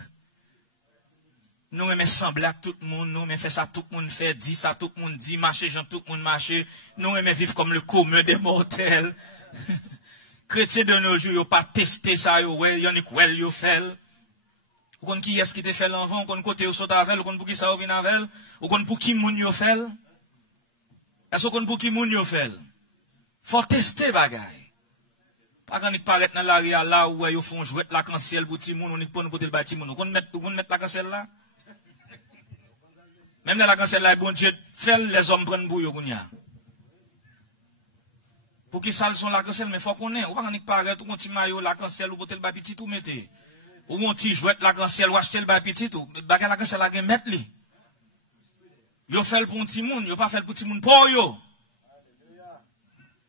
Nous aimons sembler à tout le monde, nous aimons faire ça, tout le monde fait, dit ça, tout le monde dit, marcher, gens, tout le monde marche. Nous aimons vivre comme le commun des mortels. Chrétiens de nos jours, ils n'ont pas testé ça, ils ont dit quoi ils ont fait. Ou qu'on qui est-ce qui te fait l'enfant, ou qu'on côté ou saute avec, ou qu'on pour qui ça vient avec, ou qu'on pour qui moun yo fait. Est-ce qu'on pour qui moun yo fait? Faut tester bagay. Pas quand il paraît dans l'arrière là où ils font jouer la cancel pour ti moun, on est pour nous côté le bâtiment, on mettre la cancel là. Même la cancel là, bon Dieu, fait les hommes prennent bouillon kounya. Pour qui ça sont la cancel, mais faut qu'on ait, ou pas quand il paraît, ou petit maillot la cancel, ou côté le bas petit tout mettez. Ou mon petit jouet la cancel, ou acheter le bas petit tout, bagay la cancel la gen mettre li. Yo fait pour un petit moun, yo pas fait pour petit moun pour yo.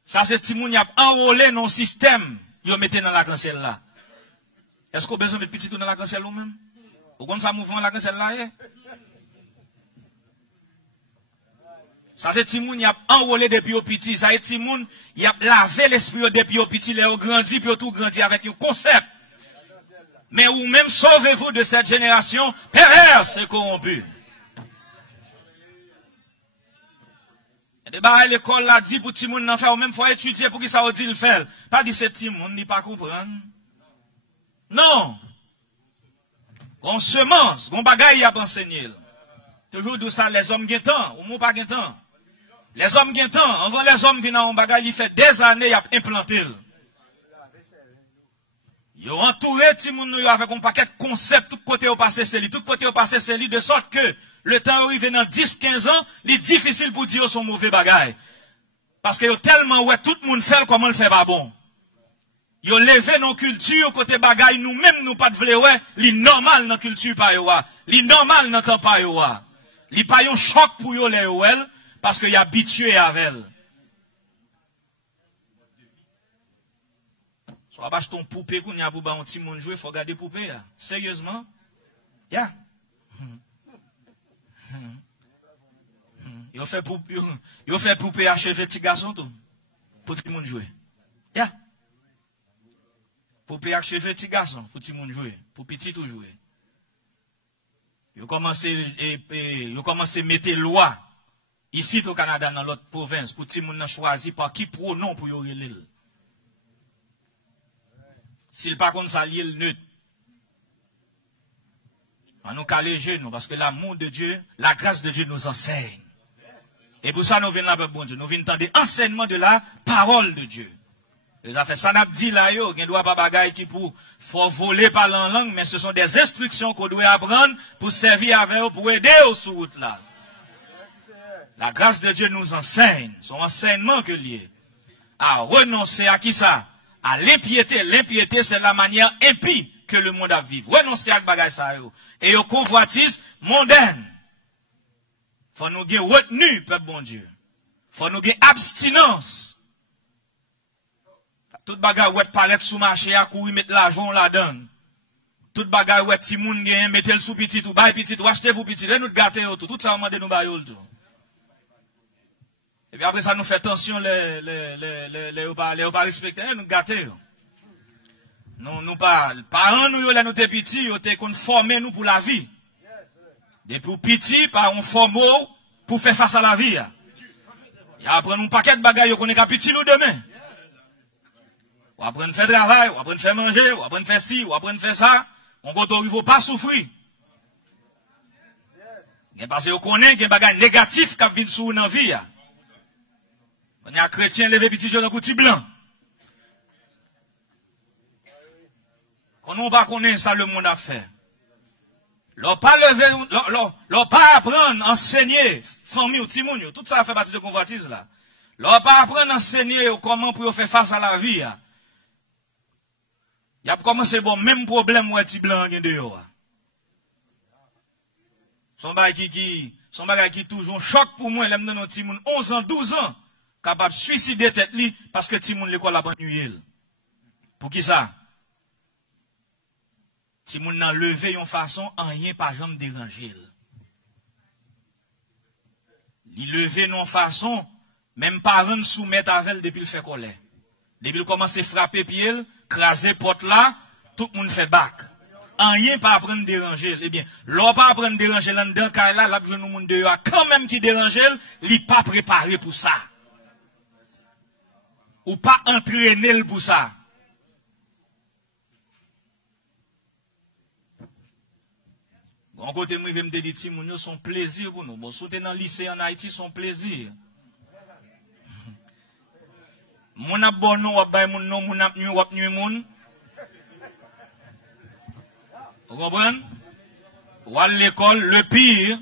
Ça c'est petit moun y a enrôlé dans le système, yo mettez dans la cancel là. Est-ce qu'on a besoin de petit tout dans la cancel ou même? Ou quand ça mouvement la cancel là est? Ça c'est Timoun, y a enrôlé depuis au petit. Ça c'est Timoun, y a lavé l'esprit depuis au petit, les grandi, puis tout grandi avec un concept. Mais ou même sauvez-vous de cette génération perverse et corrompue. Et de l'école l'a dit pour Timoun n'en faire, ou même faut étudier pour qu'il ça dit le faire. Pas dit c'est Timoun, ni pas comprendre. Non. On semence, on bagaille à enseigner. Toujours d'où ça, les hommes gagnent temps, ou moi pas gagnent temps. Les hommes gagnent temps. Avant les hommes viennent en bagaille, il fait des années, il a implanté. Ils ont entouré Timoun avec un paquet de concepts, tout côté au passé, c'est lui, tout côté au passé, c'est lui, de sorte que le temps arrive dans 10-15 ans, il est difficile pour dire son mauvais bagaille. Parce que tellement, ouais, tout le monde fait comment le fait pas bon. Ils ont levé nos cultures, côté bagaille, nous-mêmes, nous pas de vle, ouais, li normal dans culture pa yo wa, li normal dans temps pa yo wa. Li pa yon choc pour yo les ouel, parce qu'il y a habitué avec elle. Soit bâche ton poupée qu'on y a pour ba un petit monde jouer, faut garder poupée, ya. Sérieusement? Ya. Yo fait poupée achever petit garçon tout. Pour petit monde jouer. Ya. Poupée achever petit garçon, pour petit monde jouer. Pour petit tout jouer. Yo commencé à mettre loi. Ici au Canada, dans l'autre province, pour tout le monde choisi par qui pronom pour y relire. S'il pas contre ça, il neutre. On nous caléger, nous, parce que l'amour de Dieu, la grâce de Dieu nous enseigne. Et pour ça, nous venons là, bon Dieu. Nous venons entendre enseignement de la parole de Dieu. Les affaires, ça n'a pas dit là, yo, il doit pas bagaille qui pour, faut voler par la langue, mais ce sont des instructions qu'on doit apprendre pour servir avec eux, pour aider aux sous route là. La grâce de Dieu nous enseigne, son enseignement que lié. À renoncer à qui ça? À l'impiété. L'impiété, c'est la manière impie que le monde a vivre. Renoncer à bagaille ça, yo. Et au convoitise mondaine. Faut nous gagner retenu, peuple bon Dieu. Faut nous gagner abstinence. Tout bagaille ou paraître sous marché à courir mettre l'argent là-dedans. Tout bagaille ou ti moun gen mettre le sous petit ou bail petit ou acheter pour petit, nous gâter tout ça on demande nous bailler tout. Et puis après ça nous fait tension les pas respecter nous gâter. Nous pas parents nous là nous t'es petit, yo t'es qu'on former nous pour la vie. Depuis petit par on forme pour faire face à la vie. Et après nous paquet de bagaille qu'on est petit nous demain. Ou apprendre à faire travail, ou apprendre à faire manger, ou apprendre à faire ci, ou apprendre à faire ça. On ne peut pas souffrir. Parce que vous connaissez qu'il y a des bagages négatifs qui viennent sur une vie. On est un chrétien levé petit jeune un petit blanc. On n'a pas connaît ça le monde a fait. L'on pas lever, l'on pas apprendre, enseigner, famille ou timoun, tout ça fait partie de convoitise là. L'on pas apprendre, enseigner comment pour faire face à la vie. Il y a commencé bon même problème ou petit blanc de yo. Son bagay qui toujours choc pour moi, l'aime dans timoun 11 ans, 12 ans, capable de suicider tête li parce que timoun l'école a bannué. Pour qui ça? Si moun nan levé yon façon, rien pas jamais déranger. Li levé non façon, même pas rendre soumettre avec depuis le fait colère. Depuis le commence à frapper pied, craser porte là, tout le monde fait bac. Rien pas apprendre déranger. Eh bien, l'on pas apprendre déranger là dedans car là la jeune monde de quand même qui déranger, li pas préparé pour ça. Ou pas entraîner pour ça. En côté, moi, je me dis, Timounio, son plaisir pour nous. Bon, sauter dans le lycée en Haïti, son plaisir. Mon a bon nom, wap bay moun nom, moun ap nu, wap nu moun. Vous comprenez? Ou à l'école, le pire,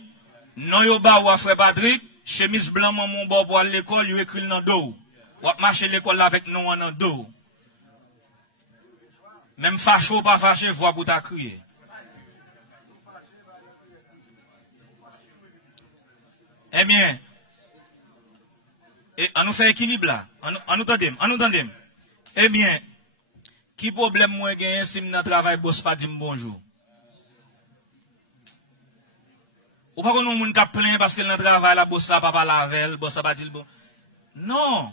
non yo ba ou frère Patrick, chemise blanc mon bon pour l'école, yo écrit dans dos. Wap marcher l'école avec nous en dos. Même facho pas fâché, voix pour ta crier. Eh bien, et on nous fait équilibre là. On nous tendez. Eh bien, qui problème moi gagne si je travaille boss pas dire bonjour? Ou pas qu'on nous moun ka plein parce que le travail la boss là pas lavel, boss pas dire bon. Non.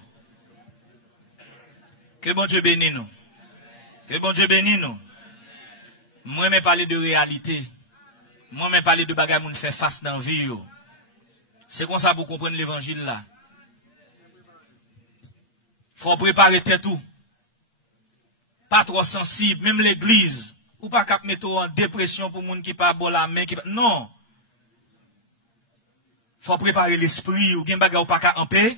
Que bon Dieu bénisse nous. Que bon Dieu bénisse nous. Moi me parler de réalité. Moi me parler de bagages moun fait face dans vie yo. C'est comme ça pour comprendre l'évangile là. Faut préparer tout. Pas trop sensible, même l'église. Ou pas cap mettre en dépression pour moun qui pas bon la main qui non. Faut préparer l'esprit ou gen bagay ou pas ka en paix.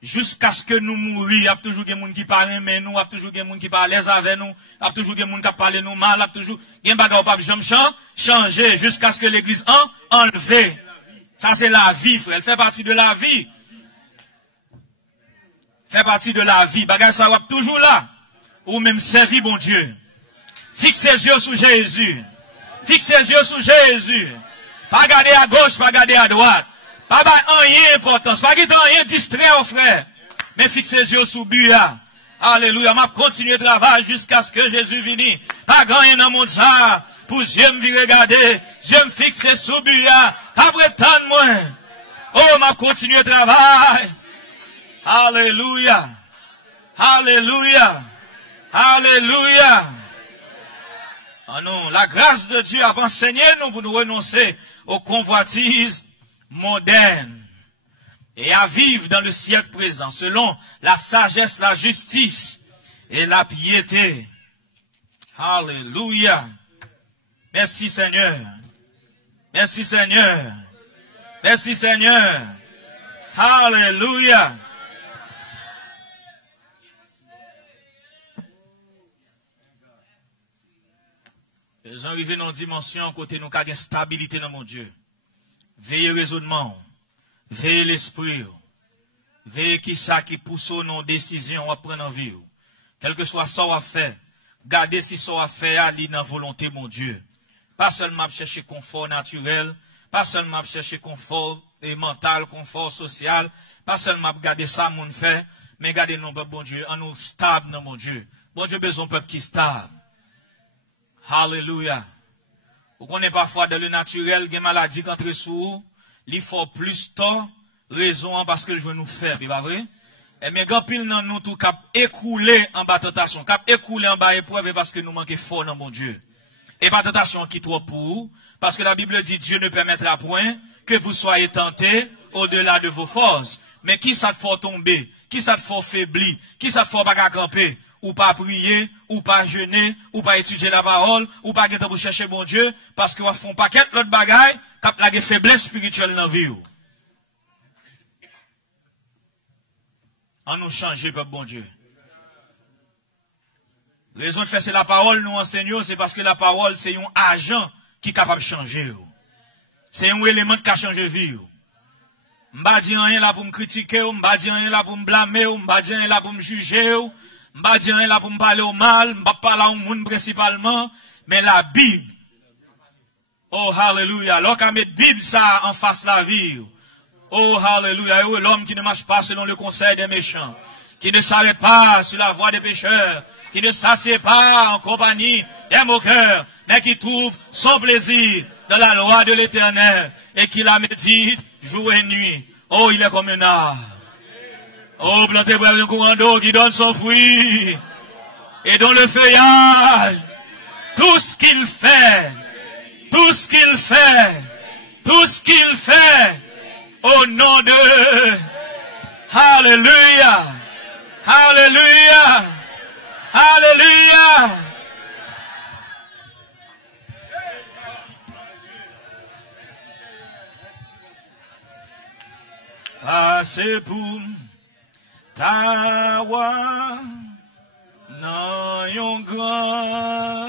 Jusqu'à ce que nous mourions, il y a toujours des gens qui parlent mais nous, il y a toujours des gens qui parlent avec nous, il y a toujours des gens qui parlent nous mal, il y a toujours des gens qui ne pas changer jusqu'à ce que l'église enlève. Ça c'est la vie, frère. Elle fait partie de la vie. Fait partie de la vie. Bagay ça va toujours là. Ou même servir bon Dieu. Fixe ses yeux sur Jésus. Fixe ses yeux sur Jésus. Pas garder à gauche, pas garder à droite. Pas rien important. Pas rien distrait, frère. Mais fixe ses yeux sur Buya. Alléluia. M'a continuer le travail jusqu'à ce que Jésus vienne. Pas gagner dans mon ça. Pour Dieu me regarder. Dieu me fixe sur Buya. Après tant moi. Oh, m'a continuer le travail. Alléluia. Alléluia. Alléluia. Ah non, la grâce de Dieu a enseigné nous pour nous renoncer aux convoitises modernes et à vivre dans le siècle présent selon la sagesse, la justice et la piété. Alléluia. Merci Seigneur. Merci Seigneur. Merci Seigneur. Alléluia. Ils arrivent dans une dimension côté nous avons une stabilité dans mon Dieu. Veillez raisonnement. Veillez l'esprit. Veillez qui ça qui pousse nos décisions à prendre en vie. Quel que soit ça à faire. Gardez si ça à faire aller dans la volonté mon Dieu. Pas seulement chercher confort naturel. Pas seulement chercher confort mental, confort social. Pas seulement garder ça mon fait. Mais garder nos bon Dieu en nous stable dans mon Dieu. Bon Dieu besoin d'un peuple qui stable. Alléluia. Vous connaissez parfois dans le naturel, des maladies qui entrent sous, il faut plus temps, raison parce que je veux nous faire, c'est pas vrai? Et mais quand pile dans nous tout cap écouler en bas tentation, cap écouler en bas épreuve parce que nous manquons fort dans mon Dieu. Et pas tentation qui trop pour, parce que la Bible dit Dieu ne permettra point que vous soyez tentés au-delà de vos forces. Mais qui ça te fait tomber? Qui ça te fait faiblir? Qui ça te fait pas camper? Ou pas prier, ou pas jeûner, ou pas étudier la parole, ou pas pour chercher bon Dieu, parce qu'on font paquet l'autre bagaille, cap la faiblesse spirituelle dans la vie. On nous changer, peuple bon Dieu. Raison de faire, c'est la parole nous enseignons, c'est parce que la parole, c'est un agent qui est capable de changer. C'est un élément qui a changé la vie. M'ba di rien là pour me critiquer, m'ba di rien là pour me blâmer, m'ba di rien là pour me juger, m'ba di rien là pour me parler au mal, m'ba parler au monde principalement, mais la Bible. Oh, hallelujah. Alors qu'à mettre Bible ça en face la vie. Oh, hallelujah. L'homme qui ne marche pas selon le conseil des méchants, qui ne s'arrête pas sur la voie des pécheurs, qui ne s'assied pas en compagnie des moqueurs, mais qui trouve son plaisir dans la loi de l'Éternel et qui la médite jour et nuit. Oh, il est comme un arbre. Oh, planté par un courant d'eau qui donne son fruit et dont le feuillage, tout ce qu'il fait, tout ce qu'il fait, tout ce qu'il fait, au nom de Alléluia, Alléluia, Alléluia. Ah, c'est pour ta voix, non, yon grand